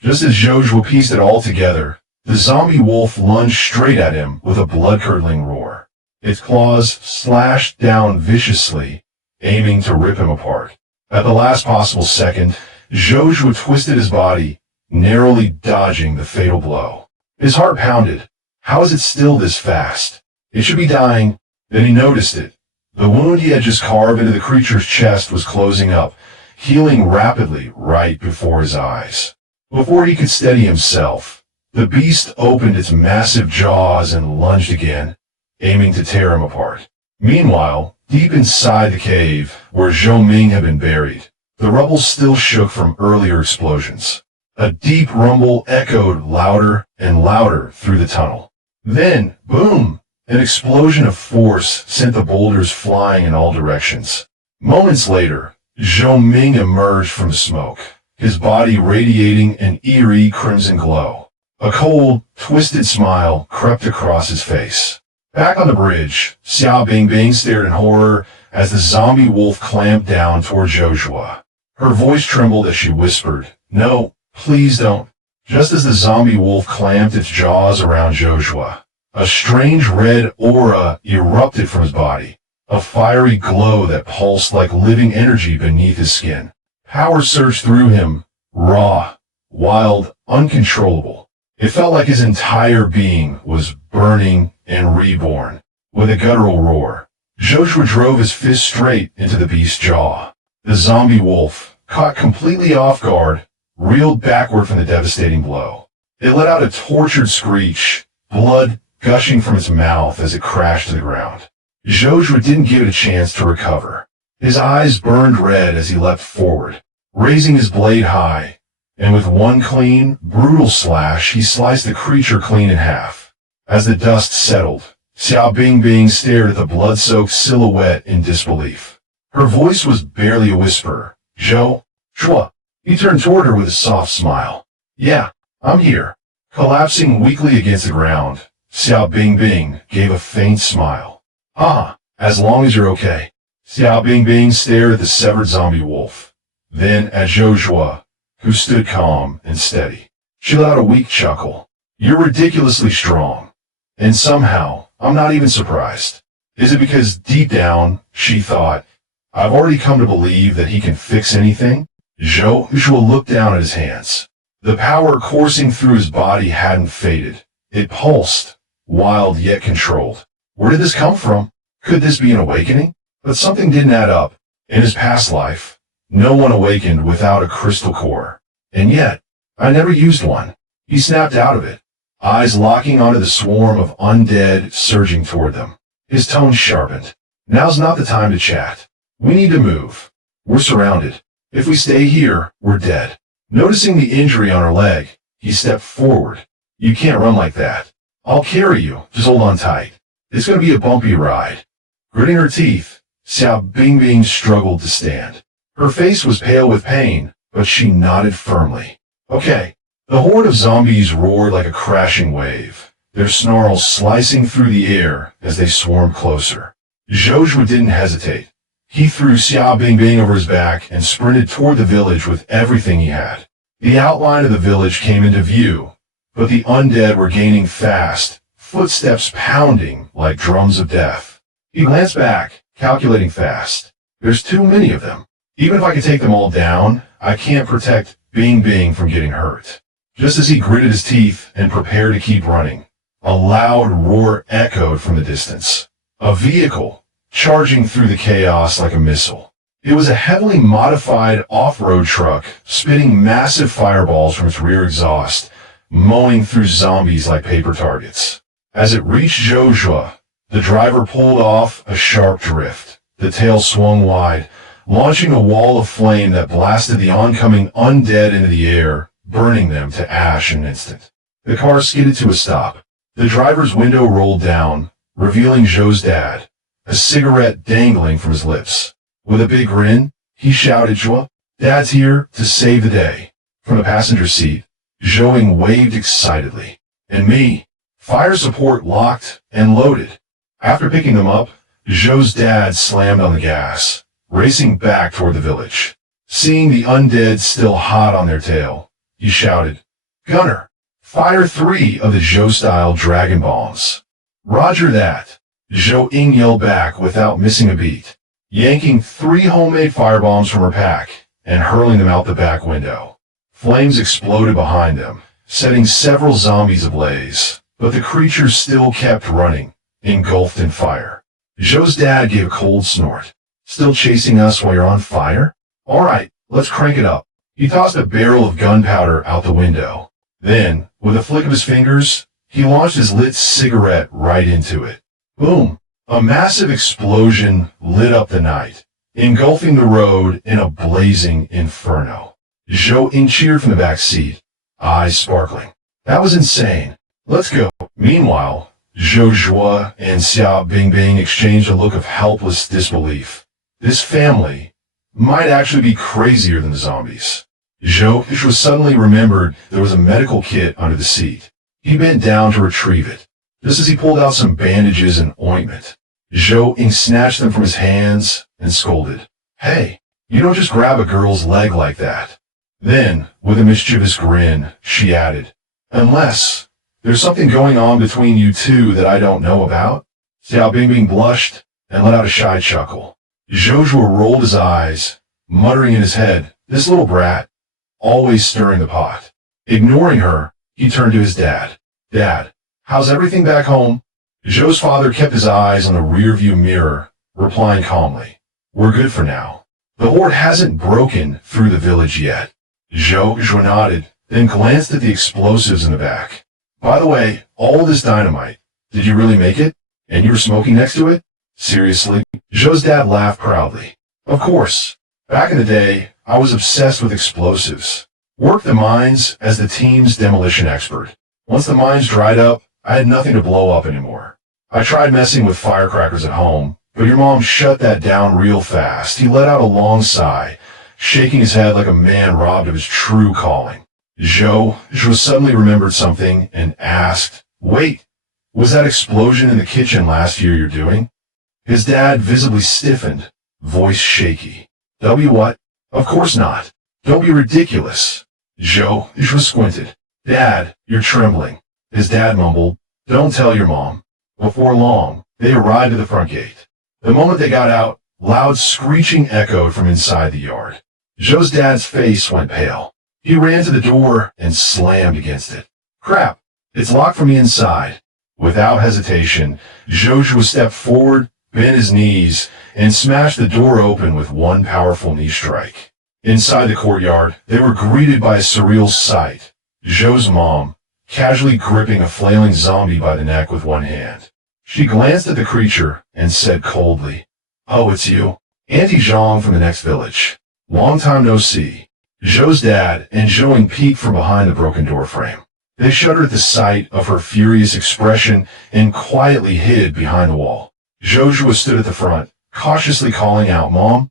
Just as Joshua pieced it all together, the zombie wolf lunged straight at him with a blood-curdling roar. Its claws slashed down viciously, aiming to rip him apart. At the last possible second, Joshua twisted his body, narrowly dodging the fatal blow. His heart pounded. How is it still this fast? It should be dying. Then he noticed it. The wound he had just carved into the creature's chest was closing up, healing rapidly right before his eyes. Before he could steady himself, the beast opened its massive jaws and lunged again, aiming to tear him apart. Meanwhile, deep inside the cave, where Zhou Ming had been buried, the rubble still shook from earlier explosions. A deep rumble echoed louder and louder through the tunnel. Then, boom! An explosion of force sent the boulders flying in all directions. Moments later, Zhou Ming emerged from the smoke, his body radiating an eerie crimson glow. A cold, twisted smile crept across his face. Back on the bridge, Xiao Bingbing stared in horror as the zombie wolf clamped down toward Joshua. Her voice trembled as she whispered, "No, please don't." Just as the zombie wolf clamped its jaws around Joshua, a strange red aura erupted from his body, a fiery glow that pulsed like living energy beneath his skin. Power surged through him, raw, wild, uncontrollable. It felt like his entire being was burning and reborn. With a guttural roar, Joshua drove his fist straight into the beast's jaw. The zombie wolf, caught completely off guard, reeled backward from the devastating blow. It let out a tortured screech, blood gushing from its mouth as it crashed to the ground. Joshua didn't give it a chance to recover. His eyes burned red as he leapt forward, raising his blade high, and with one clean, brutal slash, he sliced the creature clean in half. As the dust settled, Xiao Bingbing stared at the blood-soaked silhouette in disbelief. Her voice was barely a whisper. "Zhou, Shua." He turned toward her with a soft smile. "Yeah, I'm here." Collapsing weakly against the ground, Xiao Bingbing gave a faint smile. "Ah, as long as you're okay." Xiao Bingbing stared at the severed zombie wolf, then at Joshua, who stood calm and steady. She let out a weak chuckle. "You're ridiculously strong. And somehow, I'm not even surprised. Is it because deep down, she thought, I've already come to believe that he can fix anything?" Joshua looked down at his hands. The power coursing through his body hadn't faded. It pulsed, wild yet controlled. Where did this come from? Could this be an awakening? But something didn't add up. In his past life, no one awakened without a crystal core. And yet, I never used one. He snapped out of it, eyes locking onto the swarm of undead surging toward them. His tone sharpened. Now's not the time to chat. We need to move. We're surrounded. If we stay here, we're dead. Noticing the injury on her leg, he stepped forward. You can't run like that. I'll carry you. Just hold on tight. It's going to be a bumpy ride. Gritting her teeth, Xiao Bingbing struggled to stand. Her face was pale with pain, but she nodded firmly. Okay. The horde of zombies roared like a crashing wave, their snarls slicing through the air as they swarmed closer. Zhou didn't hesitate. He threw Xiao Bingbing over his back and sprinted toward the village with everything he had. The outline of the village came into view, but the undead were gaining fast, footsteps pounding like drums of death. He glanced back, calculating fast. There's too many of them. Even if I could take them all down, I can't protect Bingbing from getting hurt. Just as he gritted his teeth and prepared to keep running, a loud roar echoed from the distance. A vehicle, charging through the chaos like a missile. It was a heavily modified off-road truck, spitting massive fireballs from its rear exhaust, mowing through zombies like paper targets. As it reached Zhou, the driver pulled off a sharp drift. The tail swung wide, launching a wall of flame that blasted the oncoming undead into the air, burning them to ash in an instant. The car skidded to a stop. The driver's window rolled down, revealing Zhou's dad, a cigarette dangling from his lips. With a big grin, he shouted, Zhou, Dad's here to save the day. From the passenger seat, Zhou waved excitedly. And me, fire support locked and loaded. After picking them up, Zhou's dad slammed on the gas, racing back toward the village. Seeing the undead still hot on their tail, he shouted, Gunner, fire 3 of the Zhou-style dragon bombs. Roger that. Zhou Ying yelled back without missing a beat, yanking 3 homemade firebombs from her pack and hurling them out the back window. Flames exploded behind them, setting several zombies ablaze, but the creatures still kept running, engulfed in fire. Zhou's dad gave a cold snort. Still chasing us while you're on fire? All right, let's crank it up. He tossed a barrel of gunpowder out the window. Then, with a flick of his fingers, he launched his lit cigarette right into it. Boom! A massive explosion lit up the night, engulfing the road in a blazing inferno. Zhou Ying cheered from the back seat, eyes sparkling. That was insane. Let's go. Meanwhile, Zhou and Xiao Bingbing exchanged a look of helpless disbelief. This family might actually be crazier than the zombies. Zhou suddenly remembered there was a medical kit under the seat. He bent down to retrieve it. Just as he pulled out some bandages and ointment, Zhou Ying snatched them from his hands and scolded. Hey, you don't just grab a girl's leg like that. Then, with a mischievous grin, she added, Unless there's something going on between you two that I don't know about? Xiao Bingbing blushed and let out a shy chuckle. Zhou rolled his eyes, muttering in his head, This little brat, always stirring the pot. Ignoring her, he turned to his dad. Dad, how's everything back home? Zhou's father kept his eyes on the rearview mirror, replying calmly, We're good for now. The horde hasn't broken through the village yet. Zhou nodded, then glanced at the explosives in the back. By the way, all this dynamite, did you really make it? And you were smoking next to it? Seriously? Zhou's dad laughed proudly. Of course. Back in the day, I was obsessed with explosives. Worked the mines as the team's demolition expert. Once the mines dried up, I had nothing to blow up anymore. I tried messing with firecrackers at home, but your mom shut that down real fast. He let out a long sigh, shaking his head like a man robbed of his true calling. Zhou suddenly remembered something and asked, Wait, was that explosion in the kitchen last year you're doing? His dad visibly stiffened, voice shaky. What? Of course not. Don't be ridiculous. Zhou squinted. Dad, you're trembling. His dad mumbled, Don't tell your mom. Before long, they arrived at the front gate. The moment they got out, loud screeching echoed from inside the yard. Zhou's dad's face went pale. He ran to the door and slammed against it. Crap, it's locked from the inside. Without hesitation, Joshua stepped forward, bent his knees, and smashed the door open with one powerful knee strike. Inside the courtyard, they were greeted by a surreal sight. Joe's mom, casually gripping a flailing zombie by the neck with one hand. She glanced at the creature and said coldly, "Oh, it's you. Auntie Zhang from the next village. Long time no see." Joe's dad and Zhou peeked from behind the broken door frame. They shuddered at the sight of her furious expression and quietly hid behind the wall. Joshua stood at the front, cautiously calling out, "Mom."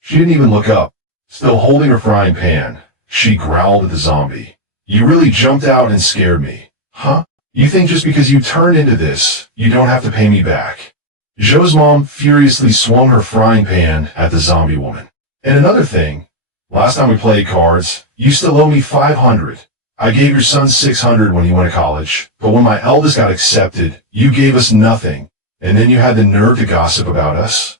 She didn't even look up. Still holding her frying pan, she growled at the zombie. "You really jumped out and scared me. Huh? You think just because you turned into this, you don't have to pay me back?" Joe's mom furiously swung her frying pan at the zombie woman. "And another thing, last time we played cards, you still owe me 500. I gave your son 600 when he went to college, but when my eldest got accepted, you gave us nothing, and then you had the nerve to gossip about us.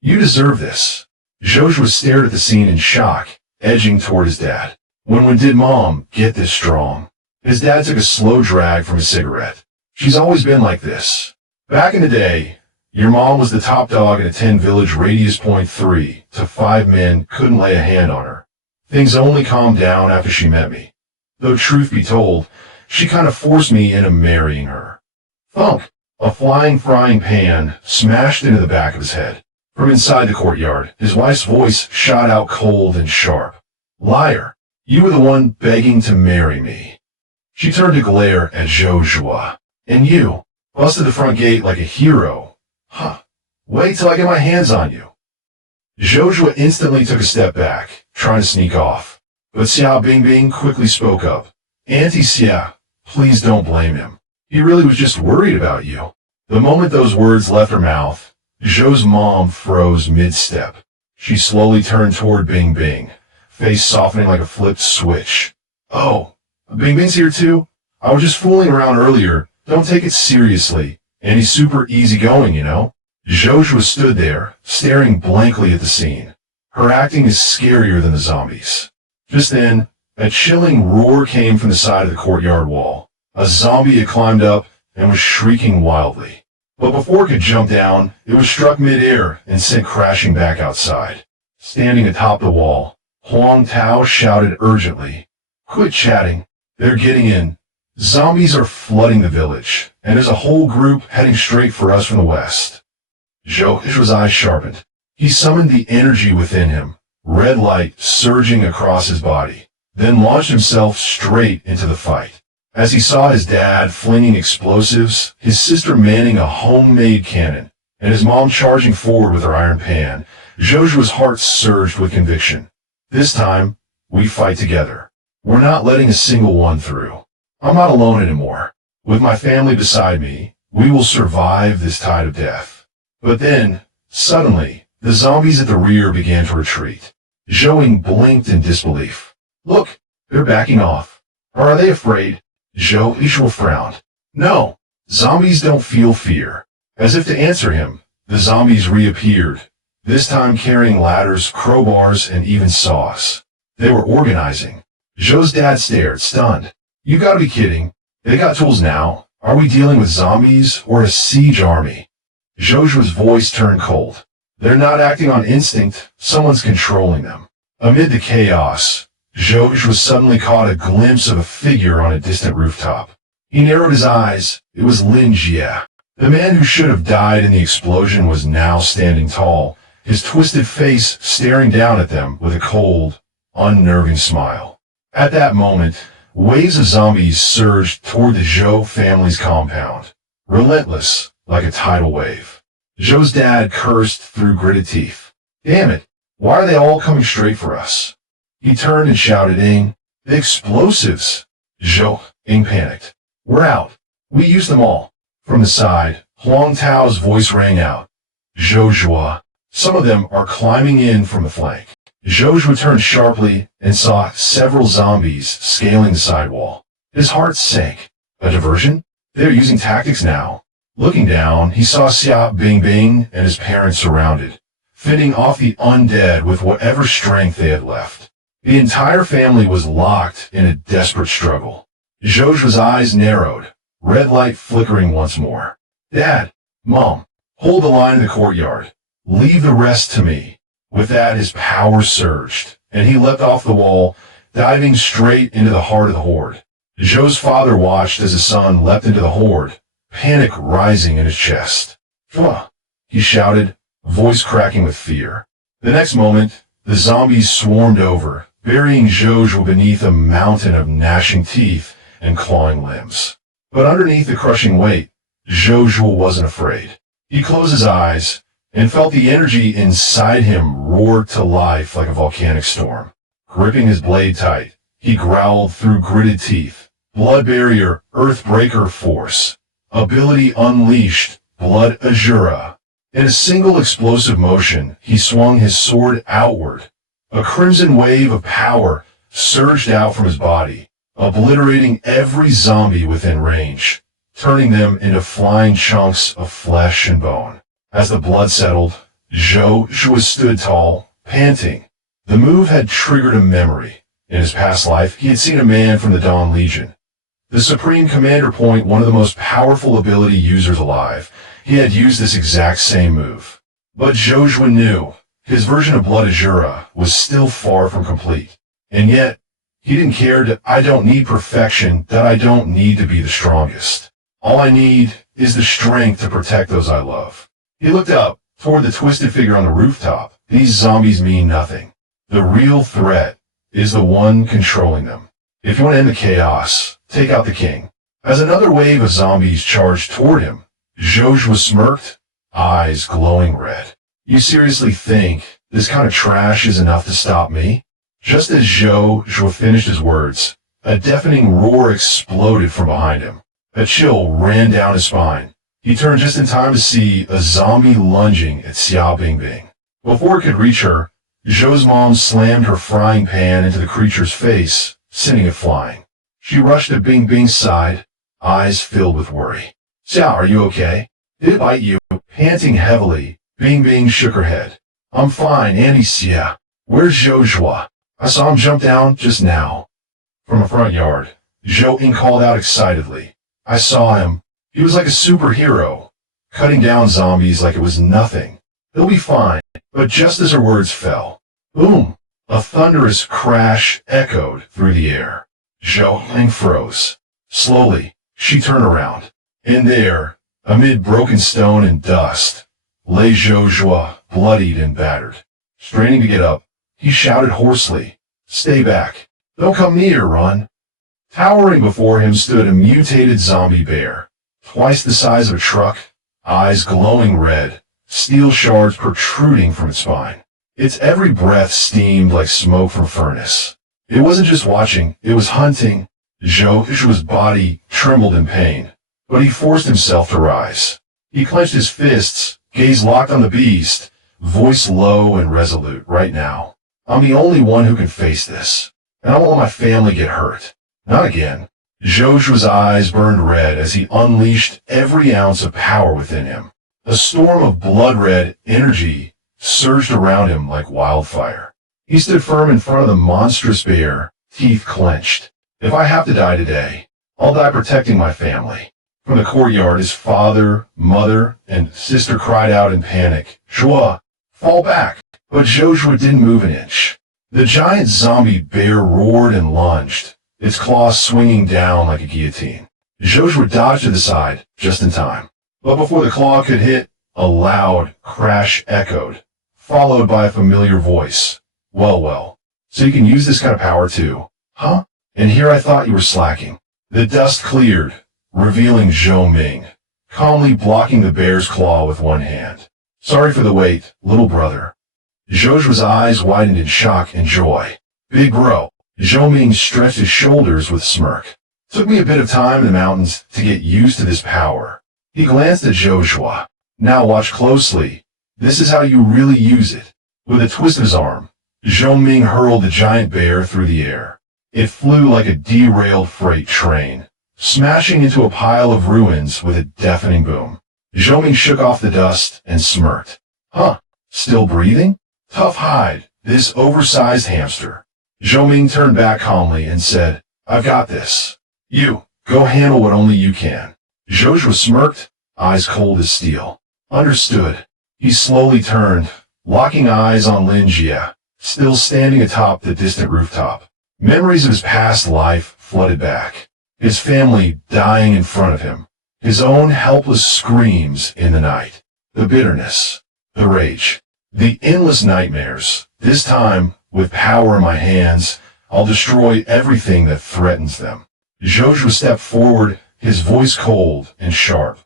You deserve this." Joshua stared at the scene in shock, edging toward his dad. When did Mom get this strong? His dad took a slow drag from his cigarette. "She's always been like this. Back in the day, your mom was the top dog in a 10-village radius point 3 to 5 men couldn't lay a hand on her. Things only calmed down after she met me. Though truth be told, she kind of forced me into marrying her." Thunk! A flying frying pan smashed into the back of his head. From inside the courtyard, his wife's voice shot out cold and sharp. "Liar! You were the one begging to marry me." She turned to glare at Joshua. "And you busted the front gate like a hero. Huh. Wait till I get my hands on you." Joshua instantly took a step back, trying to sneak off. But Xia Bingbing quickly spoke up. "Auntie Xia, please don't blame him. He really was just worried about you." The moment those words left her mouth, Zhou's mom froze mid-step. She slowly turned toward Bingbing, face softening like a flipped switch. "Oh, Bingbing's here too? I was just fooling around earlier. Don't take it seriously. And he's super easygoing, you know?" Joshua stood there, staring blankly at the scene. Her acting is scarier than the zombies. Just then, a chilling roar came from the side of the courtyard wall. A zombie had climbed up and was shrieking wildly. But before it could jump down, it was struck mid-air and sent crashing back outside. Standing atop the wall, Huang Tao shouted urgently, "Quit chatting. They're getting in. Zombies are flooding the village, and there's a whole group heading straight for us from the west." Joshua's eyes sharpened. He summoned the energy within him, red light surging across his body, then launched himself straight into the fight. As he saw his dad flinging explosives, his sister manning a homemade cannon, and his mom charging forward with her iron pan, Joshua's heart surged with conviction. "This time, we fight together. We're not letting a single one through. I'm not alone anymore. With my family beside me, we will survive this tide of death." But then, suddenly, the zombies at the rear began to retreat. Zhou blinked in disbelief. "Look, they're backing off. Or are they afraid?" Joshua frowned. "No, zombies don't feel fear." As if to answer him, the zombies reappeared, this time carrying ladders, crowbars, and even saws. They were organizing. Zhou's dad stared, stunned. "You gotta be kidding. They got tools now. Are we dealing with zombies or a siege army?" Joshua's voice turned cold. "They're not acting on instinct. Someone's controlling them." Amid the chaos, Joshua suddenly caught a glimpse of a figure on a distant rooftop. He narrowed his eyes. It was Lin Jie. The man who should have died in the explosion was now standing tall, his twisted face staring down at them with a cold, unnerving smile. At that moment, waves of zombies surged toward the Zhou family's compound, relentless like a tidal wave. Zhou's dad cursed through gritted teeth. "Damn it, why are they all coming straight for us?" He turned and shouted, "Ing, the explosives!" Zhou panicked. "We're out. We used them all." From the side, Huang Tao's voice rang out. "Joshua, some of them are climbing in from the flank." Joshua turned sharply and saw several zombies scaling the sidewall. His heart sank. A diversion? They're using tactics now. Looking down, he saw Xia Bingbing and his parents surrounded, fending off the undead with whatever strength they had left. The entire family was locked in a desperate struggle. Zhou's eyes narrowed, red light flickering once more. Dad, Mom, hold the line in the courtyard. Leave the rest to me. With that, his power surged, and he leapt off the wall, diving straight into the heart of the horde. Zhou's father watched as his son leapt into the horde, panic rising in his chest. Phew, he shouted, voice cracking with fear. The next moment, the zombies swarmed over, burying Zhou beneath a mountain of gnashing teeth and clawing limbs. But underneath the crushing weight, Zhou wasn't afraid. He closed his eyes and felt the energy inside him roar to life like a volcanic storm. Gripping his blade tight, he growled through gritted teeth. Blood barrier, earthbreaker force. Ability unleashed, blood azura. In a single explosive motion, he swung his sword outward. A crimson wave of power surged out from his body, obliterating every zombie within range, turning them into flying chunks of flesh and bone. As the blood settled, Zhou stood tall, panting. The move had triggered a memory. In his past life, he had seen a man from the Dawn Legion. The Supreme Commander Point, one of the most powerful ability users alive. He had used this exact same move. But Zhou knew his version of Blood Azura was still far from complete. And yet, he didn't care I don't need perfection, that I don't need to be the strongest. All I need is the strength to protect those I love. He looked up toward the twisted figure on the rooftop. These zombies mean nothing. The real threat is the one controlling them. If you want to end the chaos, take out the king. As another wave of zombies charged toward him, Zhou was smirked, eyes glowing red. You seriously think this kind of trash is enough to stop me? Just as Zhou finished his words, a deafening roar exploded from behind him. A chill ran down his spine. He turned just in time to see a zombie lunging at Xiao Bingbing. Before it could reach her, Zhou's mom slammed her frying pan into the creature's face, sending it flying. She rushed to Bingbing's side, eyes filled with worry. Xiao, are you okay? Did it bite you? Panting heavily, Bingbing shook her head. I'm fine, Auntie Xia. Where's Zhou? I saw him jump down just now. From a front yard, Zhou called out excitedly. I saw him. He was like a superhero, cutting down zombies like it was nothing. He'll be fine. But just as her words fell, boom, a thunderous crash echoed through the air. Zhou froze. Slowly, she turned around. And there, amid broken stone and dust, lay Zhou, bloodied and battered. Straining to get up, he shouted hoarsely, Stay back. Don't come near, run. Towering before him stood a mutated zombie bear, twice the size of a truck, eyes glowing red, steel shards protruding from its spine. Its every breath steamed like smoke from a furnace. It wasn't just watching, it was hunting. Zhou's body trembled in pain, but he forced himself to rise. He clenched his fists, gaze locked on the beast, voice low and resolute. Right now, I'm the only one who can face this, and I won't let my family get hurt. Not again. Zhou's eyes burned red as he unleashed every ounce of power within him. A storm of blood-red energy surged around him like wildfire. He stood firm in front of the monstrous bear, teeth clenched. If I have to die today, I'll die protecting my family. From the courtyard, his father, mother, and sister cried out in panic. Zhou, fall back! But Zhou didn't move an inch. The giant zombie bear roared and lunged, its claws swinging down like a guillotine. Zhou dodged to the side, just in time. But before the claw could hit, a loud crash echoed, followed by a familiar voice. Well, so you can use this kind of power too, huh? And here I thought you were slacking. The dust cleared, revealing Zhou Ming, calmly blocking the bear's claw with one hand. Sorry for the wait, little brother. Zhou's eyes widened in shock and joy. Big bro. Zhou Ming stretched his shoulders with a smirk. Took me a bit of time in the mountains to get used to this power. He glanced at Zhou. Now watch closely. This is how you really use it. With a twist of his arm, Zhou Ming hurled the giant bear through the air. It flew like a derailed freight train, smashing into a pile of ruins with a deafening boom. Zhou Ming shook off the dust and smirked. Huh, still breathing? Tough hide, this oversized hamster. Zhou Ming turned back calmly and said, I've got this. You, go handle what only you can. Zhou smirked, eyes cold as steel. Understood. He slowly turned, locking eyes on Lin Jie, still standing atop the distant rooftop. Memories of his past life flooded back. His family dying in front of him. His own helpless screams in the night. The bitterness. The rage. The endless nightmares. This time, with power in my hands, I'll destroy everything that threatens them. Zhou stepped forward, his voice cold and sharp.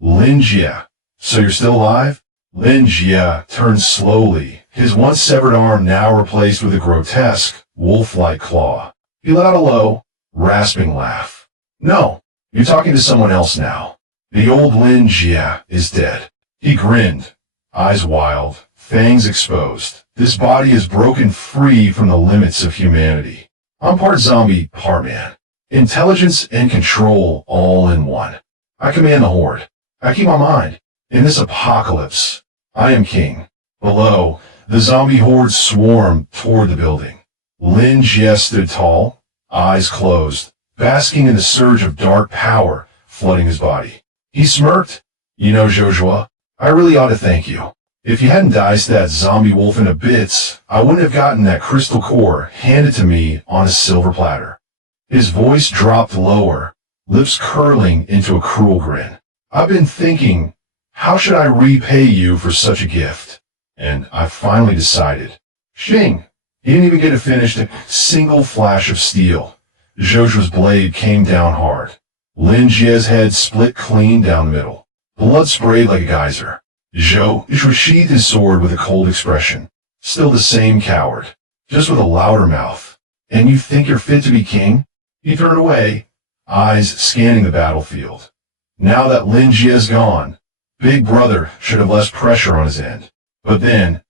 Lin Jie, so you're still alive? Lin Jie turned slowly, his once severed arm now replaced with a grotesque, wolf-like claw. He let out a low, rasping laugh. No, you're talking to someone else now. The old Lin Jie is dead. He grinned, eyes wild, fangs exposed. This body is broken free from the limits of humanity. I'm part zombie, part man. Intelligence and control all in one. I command the horde. I keep my mind. In this apocalypse, I am king. Below, the zombie horde swarmed toward the building. Lin Jie stood tall, eyes closed, basking in the surge of dark power flooding his body. He smirked. You know, Zhou, I really ought to thank you. If you hadn't diced that zombie wolf into bits, I wouldn't have gotten that crystal core handed to me on a silver platter. His voice dropped lower, lips curling into a cruel grin. I've been thinking, how should I repay you for such a gift? And I finally decided. Shing! He didn't even get to finish a single flash of steel. Zhou's blade came down hard. Lin Jie's head split clean down the middle. Blood sprayed like a geyser. Zhou sheathed his sword with a cold expression. Still the same coward, just with a louder mouth. And you think you're fit to be king? He turned away, eyes scanning the battlefield. Now that Lin Jie's gone, Big Brother should have less pressure on his end. But then,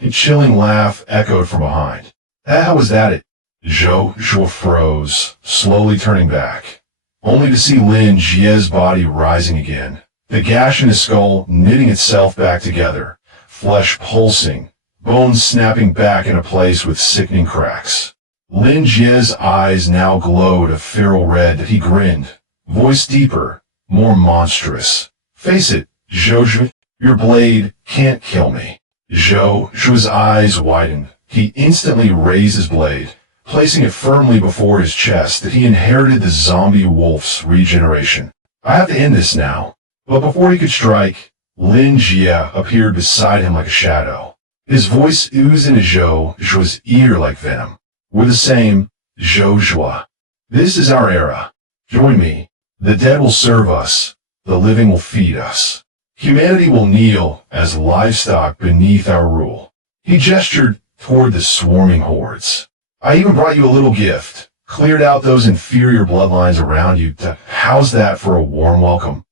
a chilling laugh echoed from behind. How was that it? Zhou froze, slowly turning back, only to see Lin Jie's body rising again. The gash in his skull knitting itself back together, flesh pulsing, bones snapping back into place with sickening cracks. Lin Jie's eyes now glowed a feral red that he grinned, voice deeper, more monstrous. Face it, Zhou, your blade can't kill me. Zhou's eyes widened. He instantly raised his blade, placing it firmly before his chest that he inherited the zombie wolf's regeneration. I have to end this now. But before he could strike, Lin Jie appeared beside him like a shadow. His voice oozed into Zhou's ear like venom. We're the same, Zhou. This is our era. Join me. The dead will serve us. The living will feed us. Humanity will kneel as livestock beneath our rule. He gestured toward the swarming hordes. I even brought you a little gift. Cleared out those inferior bloodlines around you to house that for a warm welcome.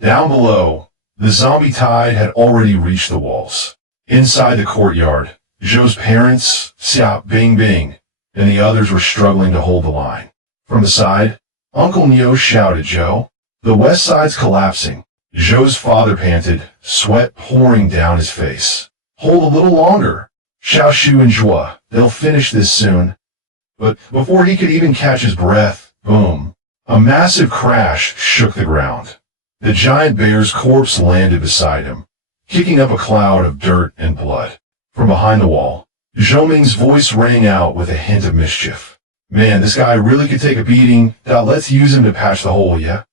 Down below, the zombie tide had already reached the walls. Inside the courtyard, Zhou's parents, Xia Bing Bing, and the others were struggling to hold the line. From the side, Uncle Neo shouted, Zhou, the west side's collapsing. Zhou's father panted, sweat pouring down his face. Hold a little longer. Xiao Shu and Zhua, they'll finish this soon. But before he could even catch his breath, boom, a massive crash shook the ground. The giant bear's corpse landed beside him, kicking up a cloud of dirt and blood. From behind the wall, Zhou Ming's voice rang out with a hint of mischief. Man, this guy really could take a beating. Let's use him to patch the hole, yeah?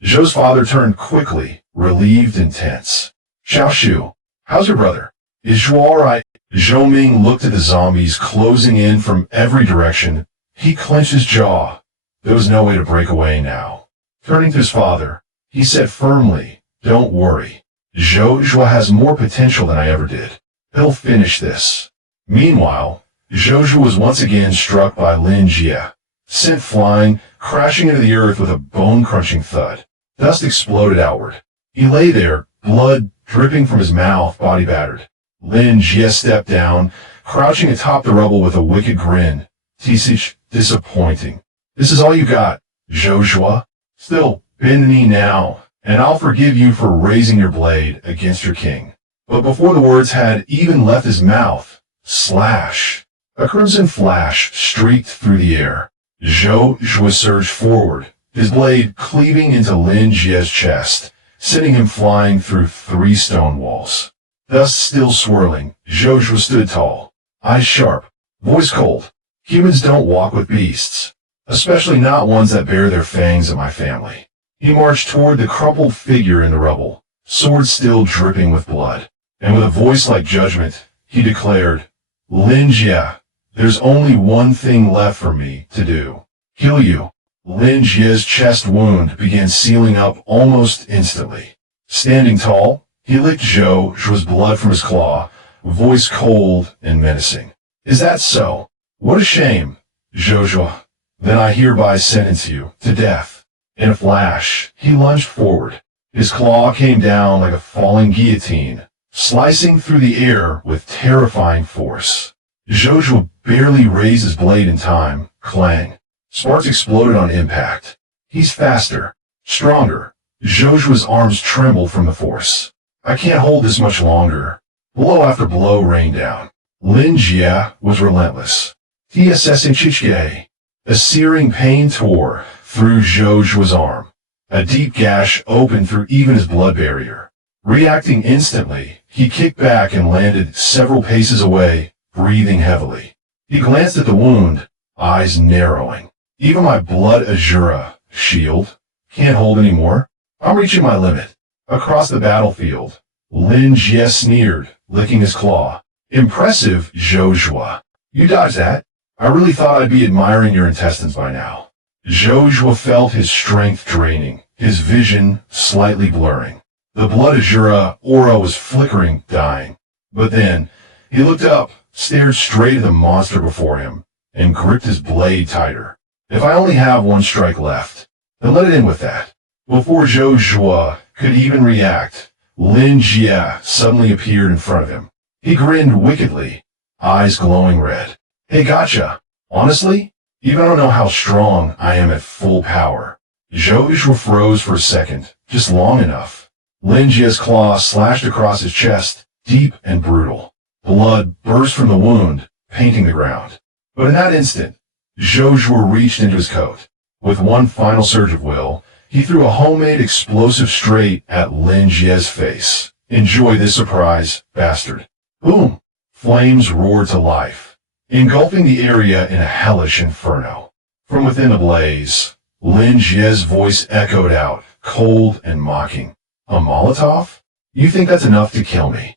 Zhou's father turned quickly, relieved and tense. Xiao Shu, how's your brother? Is Zhou all right? Zhou Ming looked at the zombies closing in from every direction. He clenched his jaw. There was no way to break away now. Turning to his father, he said firmly, don't worry. Zhou has more potential than I ever did. He'll finish this. Meanwhile, Zhou was once again struck by Lin Jie, sent flying, crashing into the earth with a bone-crunching thud. Dust exploded outward. He lay there, blood dripping from his mouth, body battered. Lin Jie stepped down, crouching atop the rubble with a wicked grin. Tisich, disappointing. This is all you got, Zhou. Still, bend the knee now, and I'll forgive you for raising your blade against your king. But before the words had even left his mouth, slash! A crimson flash streaked through the air. Zhou Zhuo surged forward, his blade cleaving into Lin Jie's chest, sending him flying through 3 stone walls. Thus still swirling, Zhou Zhuo stood tall, eyes sharp, voice cold. Humans don't walk with beasts, especially not ones that bear their fangs at my family. He marched toward the crumpled figure in the rubble, sword still dripping with blood, and with a voice like judgment, he declared, Lin Jie, there's only one thing left for me to do. Kill you. Lin Jie's chest wound began sealing up almost instantly. Standing tall, he licked Zhou Zhuo's blood from his claw, voice cold and menacing. Is that so? What a shame, Zhou Zhuo. Then I hereby sentence you to death. In a flash, he lunged forward. His claw came down like a falling guillotine, slicing through the air with terrifying force. Zhou Zhuo barely raised his blade in time. Clang. Sparks exploded on impact. He's faster, stronger. Zhou Zhuo's arms trembled from the force. I can't hold this much longer. Blow after blow rained down. Lin Jie was relentless. He assessing Chichige. A searing pain tore through Zhou Zhuo's arm. A deep gash opened through even his blood barrier. Reacting instantly, he kicked back and landed several paces away, breathing heavily. He glanced at the wound, eyes narrowing. Even my blood azura shield can't hold anymore. I'm reaching my limit. Across the battlefield, Lin Jie sneered, licking his claw. Impressive, Zhou Zhuo. You dodged that. I really thought I'd be admiring your intestines by now. Zhou Zhuo felt his strength draining, his vision slightly blurring. The blood azura aura was flickering, dying. But then, he looked up, stared straight at the monster before him, and gripped his blade tighter. If I only have one strike left, then let it in with that. Before Zhou Zhuo could even react, Lin Jie suddenly appeared in front of him. He grinned wickedly, eyes glowing red. Hey, gotcha. Honestly, even I don't know how strong I am at full power. Zhou Zhuo froze for a second, just long enough. Lin Jie's claw slashed across his chest, deep and brutal. Blood burst from the wound, painting the ground. But in that instant, Zhou Zhuo reached into his coat. With one final surge of will, he threw a homemade explosive straight at Lin Jie's face. Enjoy this surprise, bastard. Boom! Flames roared to life, engulfing the area in a hellish inferno. From within the blaze, Lin Jie's voice echoed out, cold and mocking. A Molotov? You think that's enough to kill me?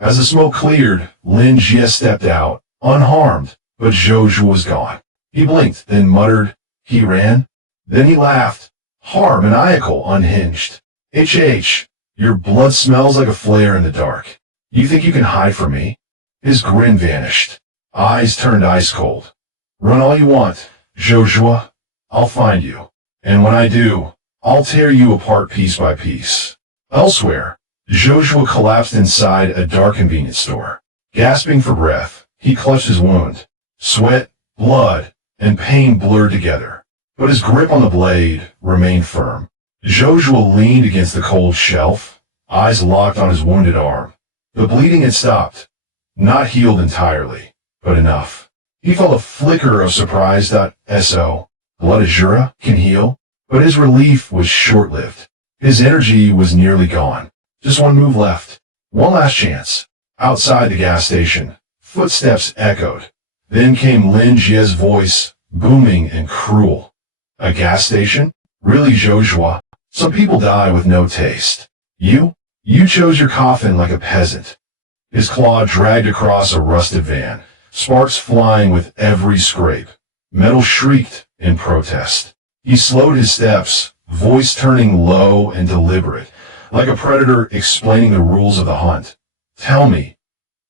As the smoke cleared, Lin Jie stepped out, unharmed, but Zhou Zhuo was gone. He blinked, then muttered, he ran. Then he laughed, maniacal, unhinged. Your blood smells like a flare in the dark. You think you can hide from me? His grin vanished. Eyes turned ice cold. Run all you want, Zhou Zhuo. I'll find you. And when I do, I'll tear you apart piece by piece. Elsewhere, Zhou Zhuo collapsed inside a dark convenience store. Gasping for breath, he clutched his wound. Sweat, blood, and pain blurred together. But his grip on the blade remained firm. Zhou Zhuo leaned against the cold shelf, eyes locked on his wounded arm. The bleeding had stopped. Not healed entirely, but enough. He felt a flicker of surprise. So, blood azura can heal? But his relief was short-lived. His energy was nearly gone. Just one move left. One last chance. Outside the gas station, footsteps echoed. Then came Lin Jie's voice, booming and cruel. A gas station? Really, Zhou Zhuo? Some people die with no taste. You chose your coffin like a peasant. His claw dragged across a rusted van, sparks flying with every scrape. Metal shrieked in protest. He slowed his steps, voice turning low and deliberate, like a predator explaining the rules of the hunt. Tell me,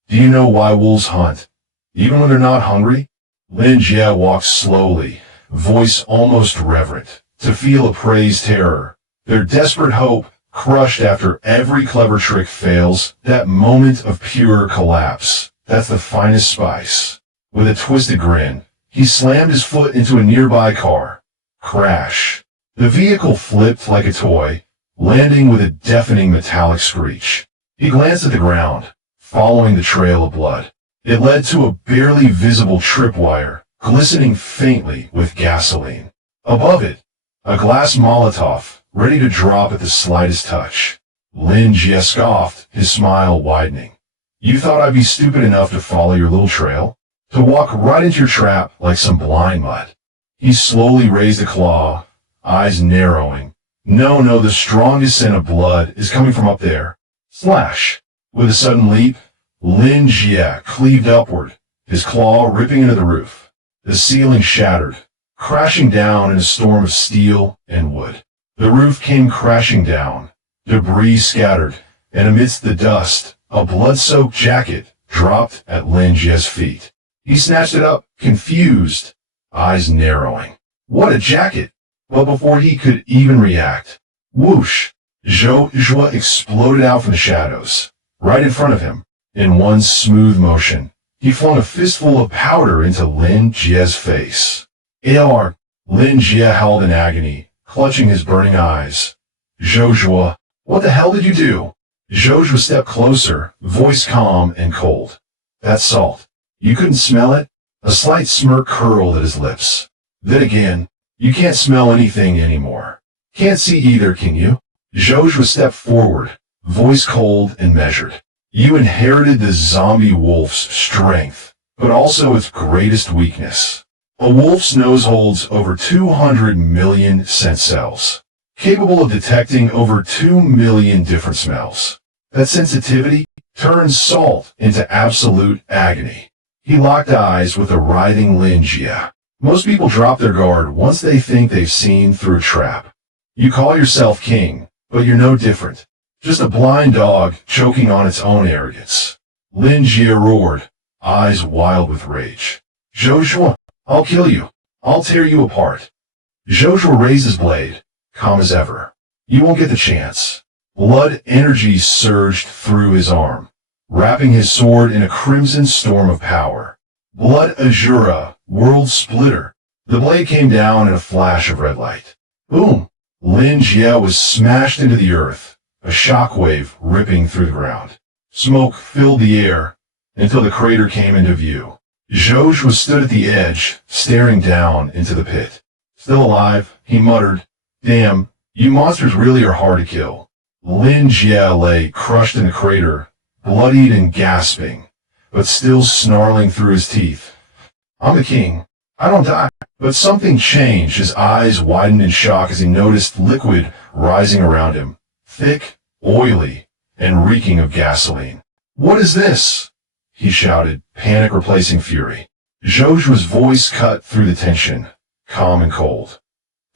do you know why wolves hunt, even when they're not hungry? Lin Jie walked slowly, voice almost reverent, to feel a prey's terror. Their desperate hope, crushed after every clever trick fails, that moment of pure collapse. That's the finest spice. With a twisted grin, he slammed his foot into a nearby car. Crash. The vehicle flipped like a toy, landing with a deafening metallic screech. He glanced at the ground, following the trail of blood. It led to a barely visible tripwire, glistening faintly with gasoline. Above it, a glass Molotov, ready to drop at the slightest touch. Lin Jie scoffed, his smile widening. You thought I'd be stupid enough to follow your little trail? To walk right into your trap like some blind mutt? He slowly raised a claw, eyes narrowing. No, the strongest scent of blood is coming from up there. Slash! With a sudden leap, Lin Jie cleaved upward, his claw ripping into the roof. The ceiling shattered, crashing down in a storm of steel and wood. The roof came crashing down, debris scattered, and amidst the dust, a blood-soaked jacket dropped at Lin Jie's feet. He snatched it up, confused, eyes narrowing. What a jacket! But before he could even react, whoosh! Zhou Zhuo exploded out from the shadows, right in front of him. In one smooth motion, he flung a fistful of powder into Lin Jie's face. AR, Lin Jie held in agony, clutching his burning eyes. Zhou Zhuo, what the hell did you do? Zhou Zhuo stepped closer, voice calm and cold. That's salt. You couldn't smell it? A slight smirk curled at his lips. Then again, you can't smell anything anymore. Can't see either, can you? Zhou Zhuo stepped forward, voice cold and measured. You inherited the zombie wolf's strength, but also its greatest weakness. A wolf's nose holds over 200 million scent cells, capable of detecting over 2 million different smells. That sensitivity turns salt into absolute agony. He locked eyes with a writhing Lin Jie. Most people drop their guard once they think they've seen through a trap. You call yourself king, but you're no different. Just a blind dog choking on its own arrogance. Lin Jie roared, eyes wild with rage. Zhou Zhuo, I'll kill you. I'll tear you apart. Zhou Zhuo raised his blade, calm as ever. You won't get the chance. Blood energy surged through his arm, wrapping his sword in a crimson storm of power. Blood Azura, world splitter. The blade came down in a flash of red light. Boom! Lin Jie was smashed into the earth, a shockwave ripping through the ground. Smoke filled the air until the crater came into view. Zhou Zhuo stood at the edge, staring down into the pit. Still alive, he muttered, Damn, you monsters really are hard to kill. Lin Jie lay crushed in the crater, bloodied and gasping, but still snarling through his teeth. I'm the king. I don't die. But something changed. His eyes widened in shock as he noticed liquid rising around him. Thick, oily, and reeking of gasoline. What is this? He shouted, panic replacing fury. Zhou Zhuo's voice cut through the tension, calm and cold.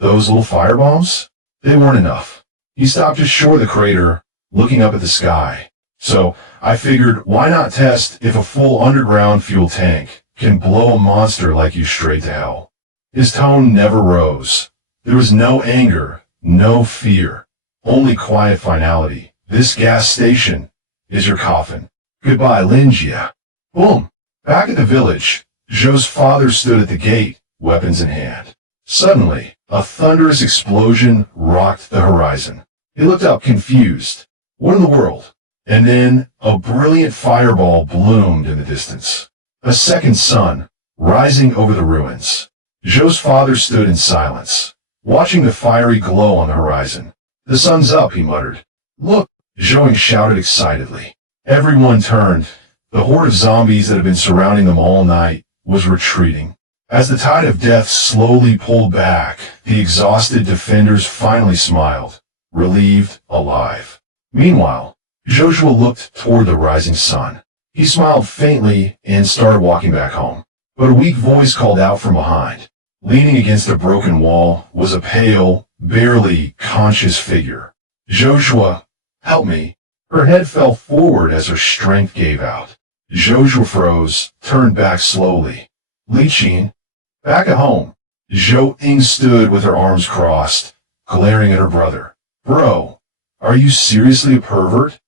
Those little firebombs? They weren't enough. He stopped just short of the crater, looking up at the sky. So, I figured, why not test if a full underground fuel tank can blow a monster like you straight to hell? His tone never rose. There was no anger, no fear, only quiet finality. This gas station is your coffin. Goodbye, Lin Jie. Boom! Back at the village, Zhou's father stood at the gate, weapons in hand. Suddenly, a thunderous explosion rocked the horizon. He looked up, confused. What in the world? And then, a brilliant fireball bloomed in the distance. A second sun, rising over the ruins. Zhou's father stood in silence, watching the fiery glow on the horizon. The sun's up, he muttered. Look, Zhou shouted excitedly. Everyone turned. The horde of zombies that had been surrounding them all night was retreating. As the tide of death slowly pulled back, the exhausted defenders finally smiled, relieved, alive. Meanwhile, Zhou Zhuo looked toward the rising sun. He smiled faintly and started walking back home. But a weak voice called out from behind. Leaning against a broken wall was a pale, barely conscious figure. Zhou Zhuo, help me. Her head fell forward as her strength gave out. Zhou Zhuo froze, turned back slowly. Li Qin, back at home. Zhou Ying stood with her arms crossed, glaring at her brother. Bro, are you seriously a pervert?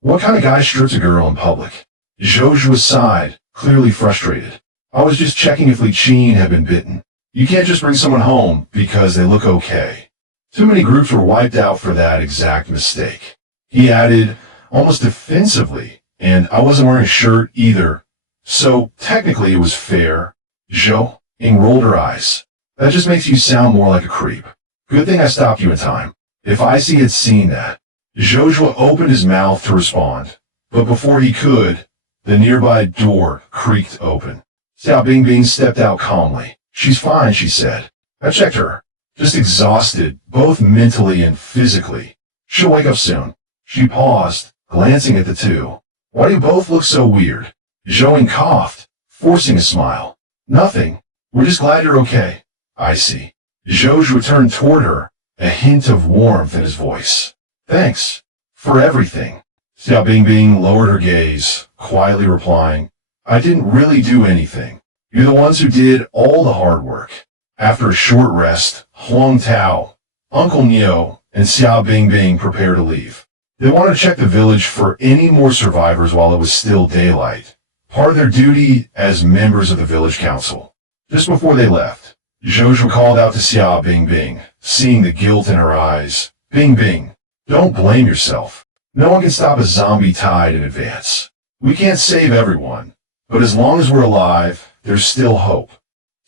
What kind of guy strips a girl in public? Zhou Zhuo sighed, clearly frustrated. I was just checking if Li Qin had been bitten. You can't just bring someone home because they look okay. Too many groups were wiped out for that exact mistake. He added, almost defensively, and I wasn't wearing a shirt either. So, technically it was fair. Zhou Ying rolled her eyes. That just makes you sound more like a creep. Good thing I stopped you in time. If Icy had seen that. Zhou opened his mouth to respond, but before he could, the nearby door creaked open. Xiao Bingbing stepped out calmly. She's fine, she said. I checked her. Just exhausted, both mentally and physically. She'll wake up soon. She paused, glancing at the two. Why do you both look so weird? Zhou Ying coughed, forcing a smile. Nothing. We're just glad you're okay. I see. Zhou turned toward her, a hint of warmth in his voice. Thanks. For everything. Xiao Bingbing lowered her gaze, quietly replying, I didn't really do anything. You're the ones who did all the hard work. After a short rest, Huang Tao, Uncle Neo, and Xiao Bingbing prepared to leave. They wanted to check the village for any more survivors while it was still daylight, part of their duty as members of the village council. Just before they left, Zhou called out to Xiao Bingbing, seeing the guilt in her eyes. Bingbing, don't blame yourself. No one can stop a zombie tide in advance. We can't save everyone, but as long as we're alive, there's still hope.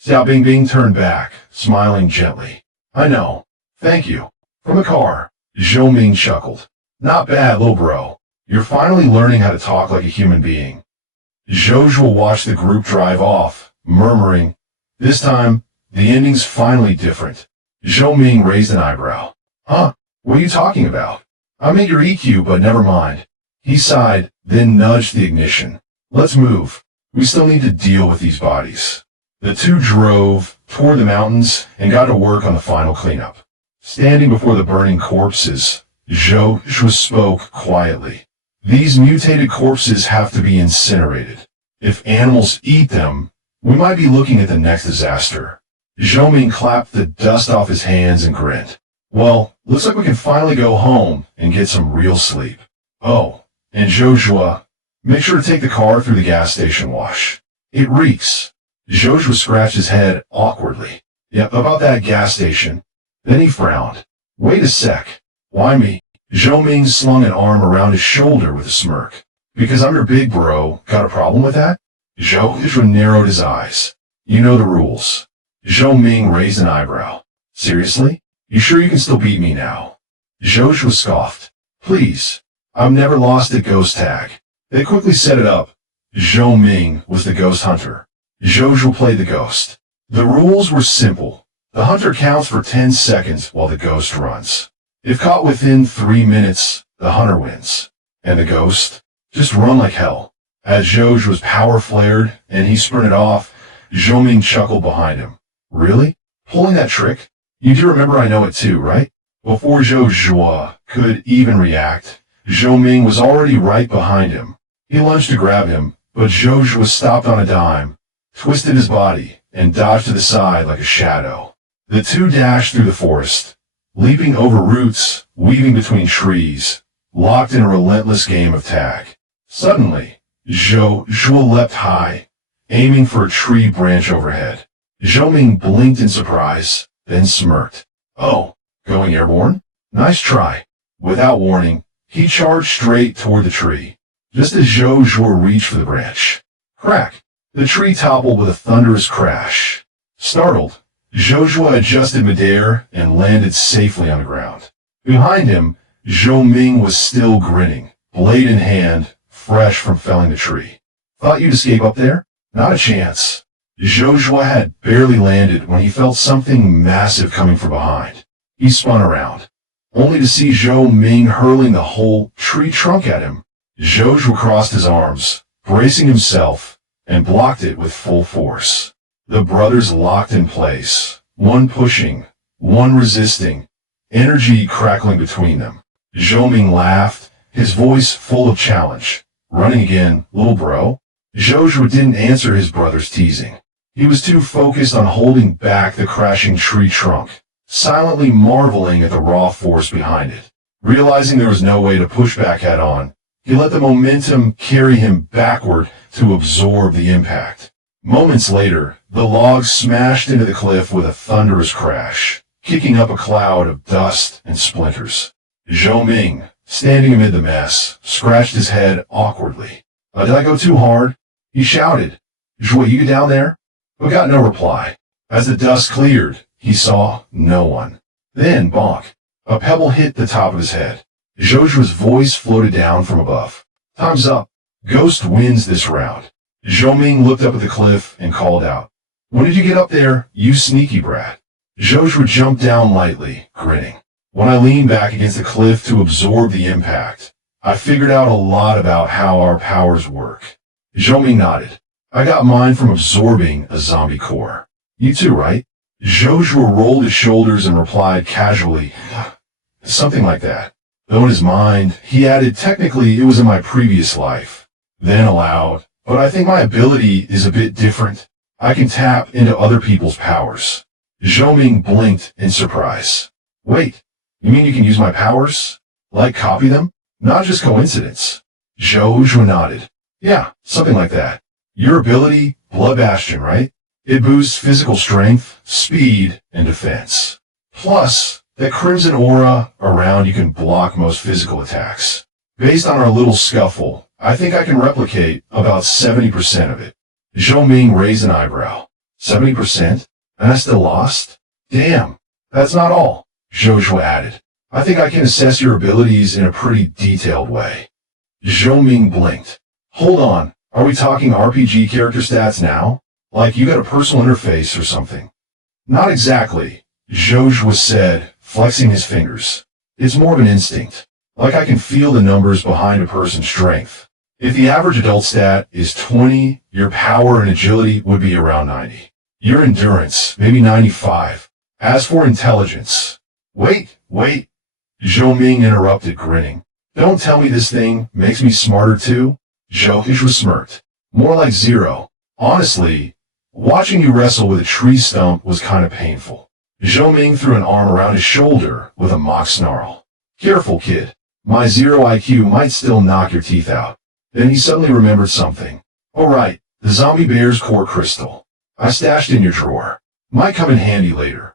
Xiao Bingbing turned back, smiling gently. I know. Thank you. From the car, Zhou Ming chuckled. Not bad, little bro. You're finally learning how to talk like a human being. Zhou watched the group drive off, murmuring, this time, the ending's finally different. Zhou Ming raised an eyebrow. Huh? What are you talking about? I made your EQ, but never mind. He sighed, then nudged the ignition. Let's move. We still need to deal with these bodies. The two drove toward the mountains and got to work on the final cleanup. Standing before the burning corpses, Zhou spoke quietly. These mutated corpses have to be incinerated. If animals eat them, we might be looking at the next disaster. Zhou Ming clapped the dust off his hands and grinned. Well, looks like we can finally go home and get some real sleep. Oh, and Zhou, make sure to take the car through the gas station wash. It reeks. Zhou scratched his head awkwardly. Yep, about that gas station. Then he frowned. Wait a sec. Why me? Zhou Ming slung an arm around his shoulder with a smirk. Because I'm your big bro, got a problem with that? Zhou narrowed his eyes. You know the rules. Zhou Ming raised an eyebrow. Seriously? You sure you can still beat me now? Zhou scoffed. Please. I've never lost at ghost tag. They quickly set it up. Zhou Ming was the ghost hunter. Zhou played the ghost. The rules were simple. The hunter counts for 10 seconds while the ghost runs. If caught within 3 minutes, the hunter wins. And the ghost? Just run like hell. As Zhou's power flared and he sprinted off, Zhou Ming chuckled behind him. Really? Pulling that trick? You do remember I know it too, right? Before Zhou could even react, Zhou Ming was already right behind him. He lunged to grab him, but Zhou stopped on a dime, twisted his body, and dodged to the side like a shadow. The two dashed through the forest, leaping over roots, weaving between trees, locked in a relentless game of tag. Suddenly, Zhou leapt high, aiming for a tree branch overhead. Zhou Ming blinked in surprise, then smirked. Oh, going airborne? Nice try. Without warning, he charged straight toward the tree, just as Zhou reached for the branch. Crack! The tree toppled with a thunderous crash. Startled, Zhou adjusted midair and landed safely on the ground. Behind him, Zhou Ming was still grinning, blade in hand, fresh from felling the tree. Thought you'd escape up there? Not a chance. Zhou had barely landed when he felt something massive coming from behind. He spun around, only to see Zhou Ming hurling the whole tree trunk at him. Zhou crossed his arms, bracing himself, and blocked it with full force. The brothers locked in place, one pushing, one resisting, energy crackling between them. Zhou Ming laughed, his voice full of challenge. Running again, little bro? Zhou didn't answer his brother's teasing. He was too focused on holding back the crashing tree trunk, silently marveling at the raw force behind it. Realizing there was no way to push back head-on, he let the momentum carry him backward to absorb the impact. Moments later, the log smashed into the cliff with a thunderous crash, kicking up a cloud of dust and splinters. Zhou Ming, standing amid the mess, scratched his head awkwardly. Did I go too hard? He shouted, "Zhui, you down there?" But got no reply. As the dust cleared, he saw no one. Then, bonk, a pebble hit the top of his head. Zhou's voice floated down from above. "Time's up. Ghost wins this round." Zhou Ming looked up at the cliff and called out, "When did you get up there, you sneaky brat?" Zhou jumped down lightly, grinning. "When I leaned back against the cliff to absorb the impact, I figured out a lot about how our powers work." Zhou Ming nodded. "I got mine from absorbing a zombie core. You too, right?" Zhou rolled his shoulders and replied casually, "Something like that." Though in his mind, he added, "Technically, it was in my previous life." Then aloud, "But I think my ability is a bit different. I can tap into other people's powers." Zhou Ming blinked in surprise. "Wait, you mean you can use my powers? Like copy them? Not just coincidence?" Zhou nodded. "Yeah, something like that. Your ability, Blood Bastion, right? It boosts physical strength, speed, and defense. Plus, that crimson aura around you can block most physical attacks. Based on our little scuffle, I think I can replicate about 70% of it." Zhou Ming raised an eyebrow. 70%? And I still lost? Damn, that's not all, Zhou added. "I think I can assess your abilities in a pretty detailed way." Zhou Ming blinked. "Hold on, are we talking RPG character stats now? Like you got a personal interface or something?" "Not exactly," Zhou said, flexing his fingers. "It's more of an instinct. Like I can feel the numbers behind a person's strength. If the average adult stat is 20, your power and agility would be around 90. Your endurance, maybe 95. As for intelligence..." Wait, Zhou Ming interrupted, grinning. "Don't tell me this thing makes me smarter too?" Zhou smirked. "More like 0. Honestly, watching you wrestle with a tree stump was kind of painful." Zhou Ming threw an arm around his shoulder with a mock snarl. "Careful, kid. My 0 IQ might still knock your teeth out." Then he suddenly remembered something. "Oh right, the zombie bear's core crystal. I stashed in your drawer. Might come in handy later."